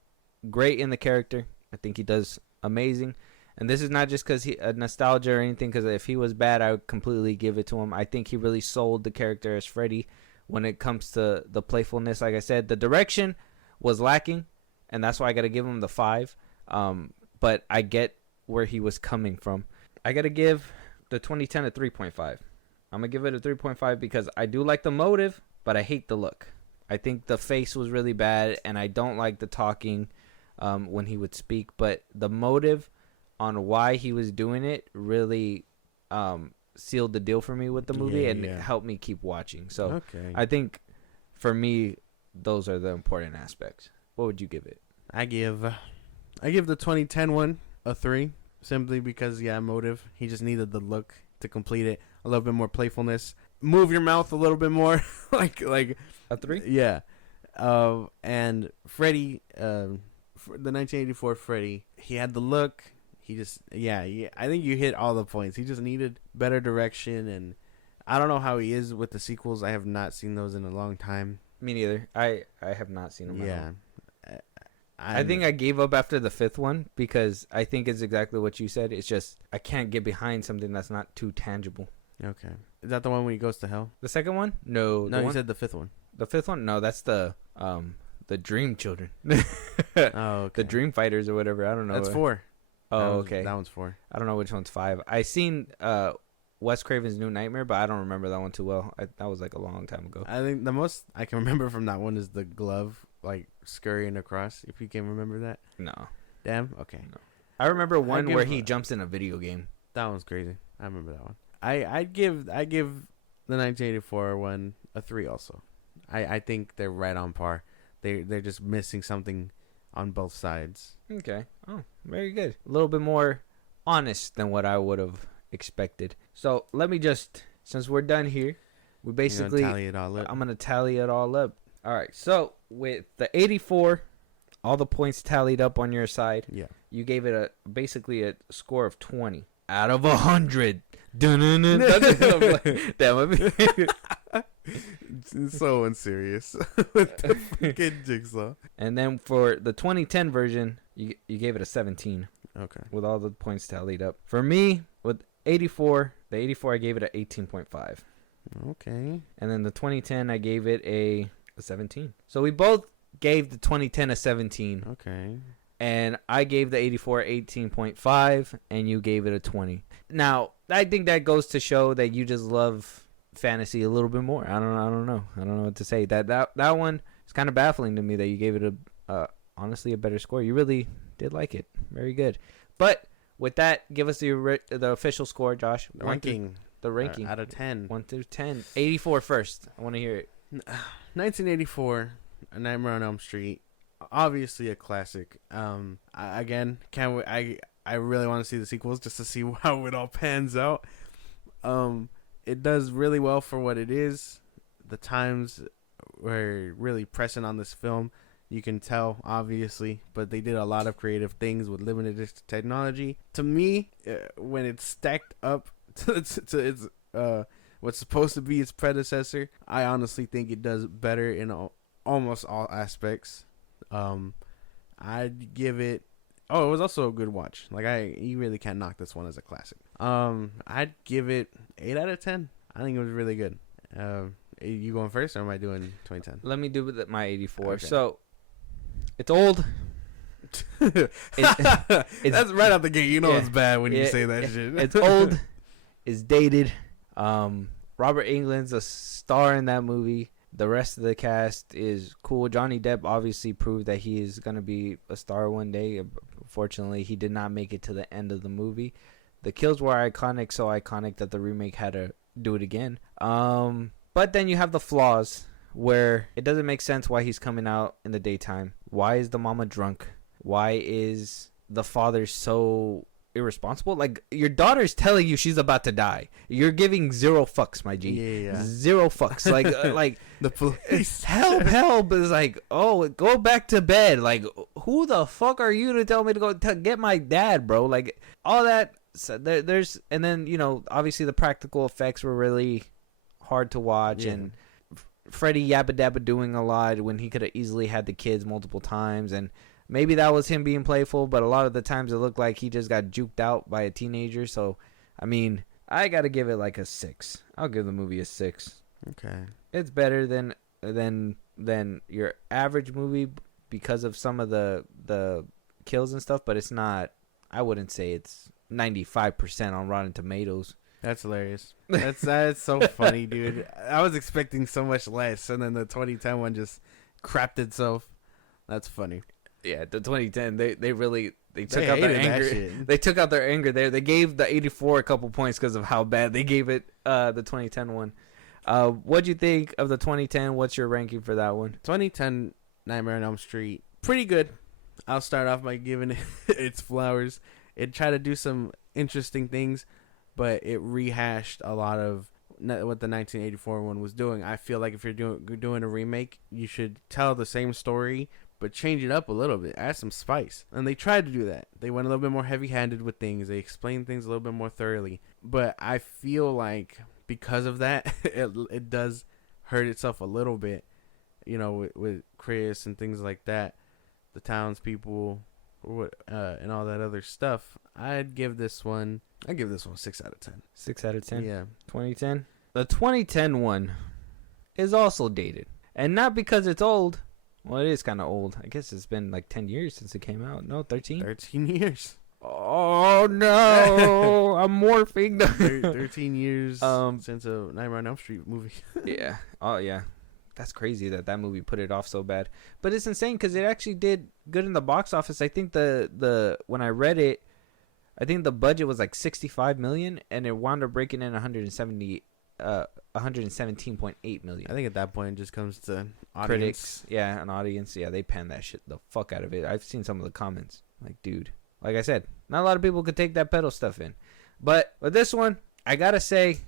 great in the character. I think he does amazing. And this is not just because he nostalgia or anything, because if he was bad, I would completely give it to him. I think he really sold the character as Freddy when it comes to the playfulness. Like I said, the direction was lacking, and that's why I got to give him the 5. But I get where he was coming from. I got to give the 2010 a 3.5. I'm going to give it a 3.5 because I do like the motive, but I hate the look. I think the face was really bad, and I don't like the talking when he would speak. But the motive on why he was doing it really sealed the deal for me with the movie and helped me keep watching. So I think for me, those are the important aspects. What would you give it? I give the 2010 one a 3, simply because motive. He just needed the look to complete it. A little bit more playfulness. Move your mouth a little bit more, like a 3. Yeah. And Freddy, the 1984 Freddy, he had the look. He just, I think you hit all the points. He just needed better direction, and I don't know how he is with the sequels. I have not seen those in a long time. Me neither. I have not seen them. Yeah. I think I gave up after the 5th one because I think it's exactly what you said. It's just I can't get behind something that's not too tangible. Okay. Is that the one when he goes to hell? The second one? No. You said the 5th one. The 5th one? No, that's the Dream Children. Oh, okay. The Dream Fighters or whatever. I don't know. That's 4. Oh, okay. That one's 4. I don't know which one's 5. I seen Wes Craven's New Nightmare, but I don't remember that one too well. That was like a long time ago. I think the most I can remember from that one is the glove, like scurrying across. If you can remember that. No. Damn. Okay. No. I remember one where he jumps in a video game. That one's crazy. I remember that one. I give the 1984 one a 3 also. I think they're right on par. They're just missing something on both sides. Okay. Oh, very good. A little bit more honest than what I would have expected. So let me just, since we're done here, we basically tally it all up. I'm gonna tally it all up. All right. So with the 84, all the points tallied up on your side. Yeah. You gave it basically a score of 20 out of 100. Damn. It's so unserious with the fucking Jigsaw. And then for the 2010 version, you gave it a 17. Okay. With all the points tallied up. For me, with 84, the 84 I gave it a 18.5. Okay. And then the 2010 I gave it a 17. So we both gave the 2010 a 17. Okay. And I gave the 84 18.5, and you gave it a 20. Now, I think that goes to show that you just love fantasy a little bit more. I don't know what to say. That one is kind of baffling to me that you gave it honestly a better score. You really did like it. Very good. But with that, give us the official score, Josh. The ranking out of 10. 1 through 10. 84 first. I want to hear it. 1984, A Nightmare on Elm Street. Obviously a classic. I really want to see the sequels just to see how it all pans out. It does really well for what it is. The times were really pressing on this film. You can tell, obviously, but they did a lot of creative things with limited technology. To me, when it's stacked up to its what's supposed to be its predecessor, I honestly think it does better in almost all aspects. I'd give it. Oh, it was also a good watch. Like you really can't knock this one as a classic. I'd give it 8 out of 10. I think it was really good. You going first, or am I doing 2010? Let me do my 84. Okay. So it's old. That's right out the gate. You know it's bad when you say that shit. It's old. It's dated. Robert Englund's a star in that movie. The rest of the cast is cool. Johnny Depp obviously proved that he is going to be a star one day. Unfortunately, he did not make it to the end of the movie. The kills were iconic, so iconic that the remake had to do it again. But then you have the flaws where it doesn't make sense why he's coming out in the daytime. Why is the mama drunk? Why is the father so irresponsible? Like, your daughter's telling you she's about to die. You're giving zero fucks, my G. Yeah. Zero fucks. Like, like the police. help. It's like, oh, go back to bed. Like, who the fuck are you to tell me to go get my dad, bro? Like, all that. So there's, and then, you know, obviously the practical effects were really hard to watch, and Freddy yabba dabba doing a lot when he could have easily had the kids multiple times, and maybe that was him being playful, but a lot of the times it looked like he just got juked out by a teenager. So, I mean, I gotta give it like a 6. I'll give the movie a 6. Okay. It's better than your average movie because of some of the kills and stuff, but it's not. I wouldn't say it's 95% on Rotten Tomatoes. That's hilarious. That's so funny, dude. I was expecting so much less, and then the 2010 one just crapped itself. That's funny. Yeah, the 2010 they took They out their hated that anger. shit. They took out their anger there. They gave the 84 a couple points because of how bad they gave it. The 2010 one. What'd you think of the 2010? What's your ranking for that one? 2010 Nightmare on Elm Street, pretty good. I'll start off by giving it its flowers. It tried to do some interesting things, but it rehashed a lot of what the 1984 one was doing. I feel like if you're doing a remake, you should tell the same story, but change it up a little bit, add some spice. And they tried to do that. They went a little bit more heavy-handed with things. They explained things a little bit more thoroughly. But I feel like because of that, it does hurt itself a little bit, you know, with Chris and things like that, the townspeople, and all that other stuff. I'd give this one 6 out of 10. 6 out of 10. Yeah. 2010. The 2010 one is also dated, and not because it's old. Well, it is kind of old. I guess it's been like 10 years since it came out. No, 13? 13 years. Oh, no. I'm morphing. 13 years since a Nightmare on Elm Street movie. Yeah. Oh, yeah. That's crazy that movie put it off so bad. But it's insane because it actually did good in the box office. I think when I read it, I think the budget was like $65 million, and it wound up breaking in 117.8 million. I think at that point it just comes to audience. Critics, yeah, an audience, yeah, they pan that shit the fuck out of it. I've seen some of the comments, like, dude, like I said, not a lot of people could take that pedal stuff in, but with this one, I gotta say,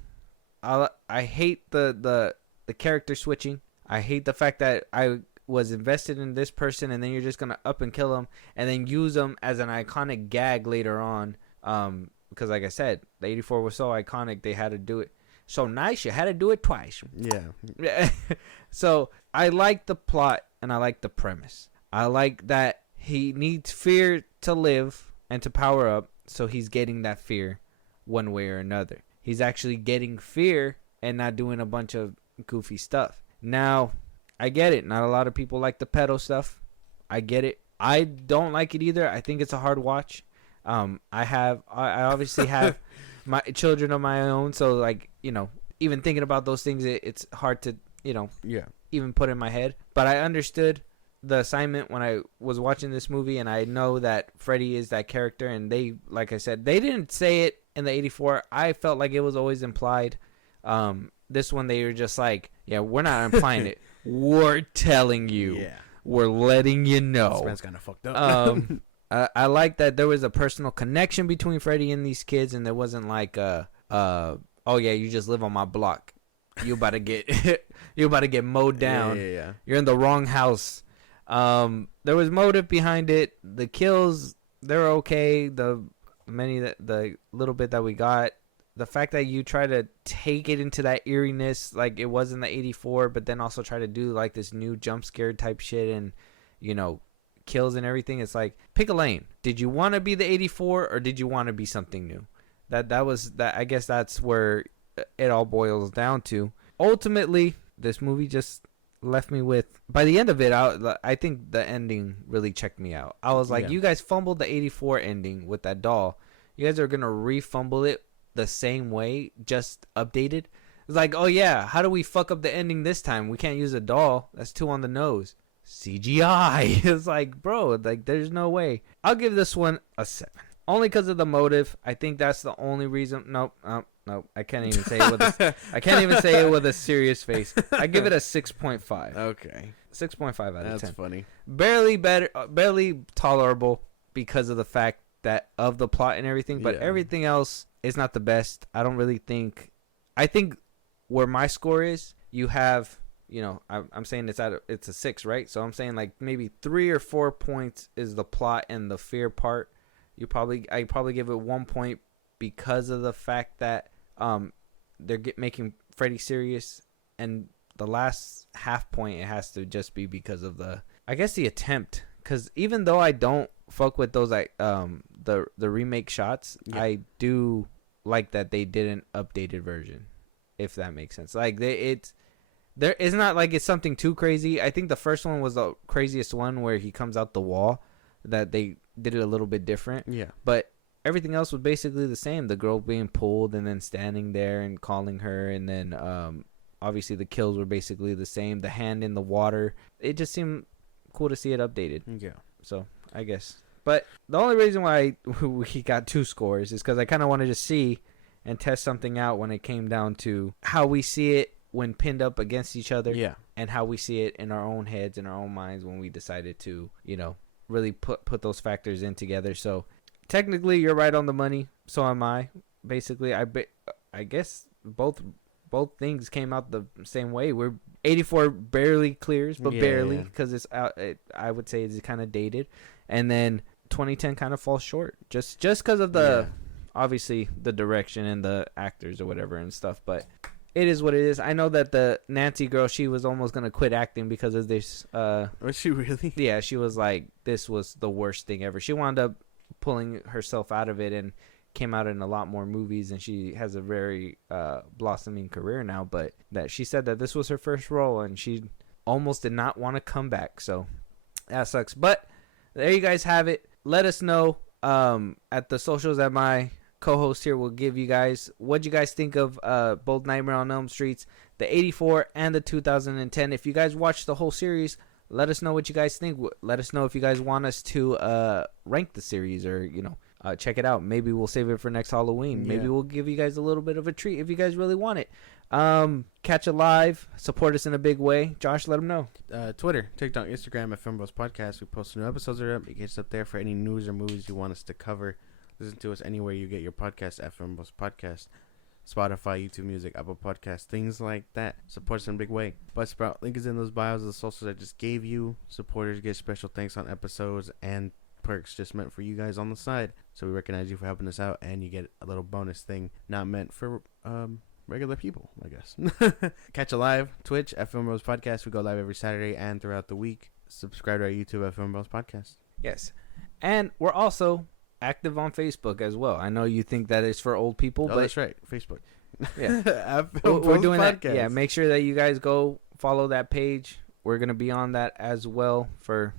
I hate the character switching. I hate the fact that I was invested in this person, and then you're just gonna up and kill them, and then use them as an iconic gag later on. Because like I said, the 84 was so iconic, they had to do it so nice, you had to do it twice. Yeah. So I like the plot, and I like the premise. I like that he needs fear to live and to power up, so he's getting that fear one way or another. He's actually getting fear and not doing a bunch of goofy stuff. Now, I get it. Not a lot of people like the pedo stuff. I get it. I don't like it either. I think it's a hard watch. I obviously have my children of my own, so like, you know, even thinking about those things, it's hard to, you know, even put in my head. But I understood the assignment when I was watching this movie, and I know that Freddy is that character, and they, like I said, they didn't say it in the 84. I felt like it was always implied. This one, they were just like, yeah, we're not implying it. We're telling you. Yeah. We're letting you know. This man's kind of fucked up. I like that there was a personal connection between Freddy and these kids, and there wasn't like, oh yeah, you just live on my block. You about to get mowed down. Yeah. You're in the wrong house. There was motive behind it. The kills, they're okay. The little bit that we got. The fact that you try to take it into that eeriness, like it was in the 84, but then also try to do like this new jump scare type shit and, you know, kills and everything. It's like, pick a lane. Did you want to be the 84 or did you want to be something new? That was that. I guess that's where it all boils down to. Ultimately, this movie just left me with, by the end of it, I think the ending really checked me out. I was like, you guys fumbled the 84 ending with that doll. You guys are going to refumble it the same way, just updated. It's like, oh yeah, how do we fuck up the ending this time? We can't use a doll. That's too on the nose. CGI. It's like, bro, like there's no way. I'll give this one a 7. Only because of the motive. I think that's the only reason. Nope. Nope. I can't even say it with I can't even say it with a serious face. I give it a 6.5. Okay. 6.5 out of 10. That's funny. Barely better, barely tolerable because of the fact that of the plot and everything, but everything else is not the best. I don't really think. I think where my score is, you have, I'm saying it's a 6, right? So I'm saying like maybe 3 or 4 points is the plot and the fear part. I probably give it 1 point because of the fact that they're making Freddy serious, and the last half point it has to just be because of the attempt. Because even though I don't fuck with those the remake shots, I do like that they did an updated version, if that makes sense. Like it's not like it's something too crazy. I think the first one was the craziest one where he comes out the wall, that they did it a little bit different. Yeah, but everything else was basically the same. The girl being pulled and then standing there and calling her, and then obviously the kills were basically the same. The hand in the water. It just seemed cool to see it updated. Yeah. So I guess. But the only reason why we got 2 scores is because I kind of wanted to see and test something out when it came down to how we see it when pinned up against each other. Yeah. And how we see it in our own heads, in our own minds when we decided to, really put those factors in together. So technically you're right on the money. So am I. Basically, I guess both things came out the same way. We're 84 barely clears, but barely, because it's out. I would say it's kind of dated, and then 2010 kind of falls short just because of the obviously the direction and the actors or whatever and stuff. But it is what it is. I know that the Nancy girl, she was almost gonna quit acting because of this. Was she really? Yeah, she was like, this was the worst thing ever. She wound up pulling herself out of it and came out in a lot more movies, and she has a very blossoming career now. But that she said that this was her first role, and she almost did not want to come back. So that sucks. But there you guys have it. Let us know at the socials that my co-host here will give you guys what you guys think of both Nightmare on Elm Streets, the 84 and the 2010. If you guys watched the whole series, let us know what you guys think. Let us know if you guys want us to rank the series, or check it out. Maybe we'll save it for next Halloween. Maybe we'll give you guys a little bit of a treat if you guys really want it. Catch it live. Support us in a big way. Josh, let them know. Twitter, TikTok, Instagram at FIlmBros Podcast. We post new episodes are up. You get us up there for any news or movies you want us to cover. Listen to us anywhere you get your podcast at FIlmBros Podcast. Spotify, YouTube Music, Apple Podcasts, things like that. Support us in a big way. Buzzsprout, link is in those bios of the socials I just gave you. Supporters get special thanks on episodes and perks just meant for you guys on the side. So we recognize you for helping us out, and you get a little bonus thing not meant for regular people, I guess. Catch a live Twitch at FIlmBros Podcast. We go live every Saturday and throughout the week. Subscribe to our YouTube at FIlmBros Podcast. Yes. And we're also active on Facebook as well. I know you think that is for old people, but that's right. Facebook. Yeah. We're doing podcast. That. Yeah, make sure that you guys go follow that page. We're going to be on that as well for,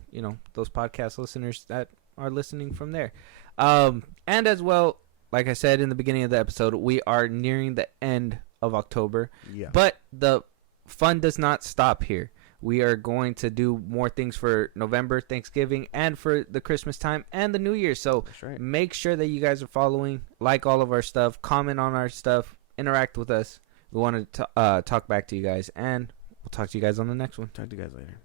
those podcast listeners that are listening from there. And as well, like I said in the beginning of the episode, we are nearing the end of October. Yeah. But the fun does not stop here. We are going to do more things for November, Thanksgiving, and for the Christmas time and the New Year. So make sure that you guys are following, like all of our stuff, comment on our stuff, interact with us. We want to talk back to you guys, and we'll talk to you guys on the next one. Talk to you guys later.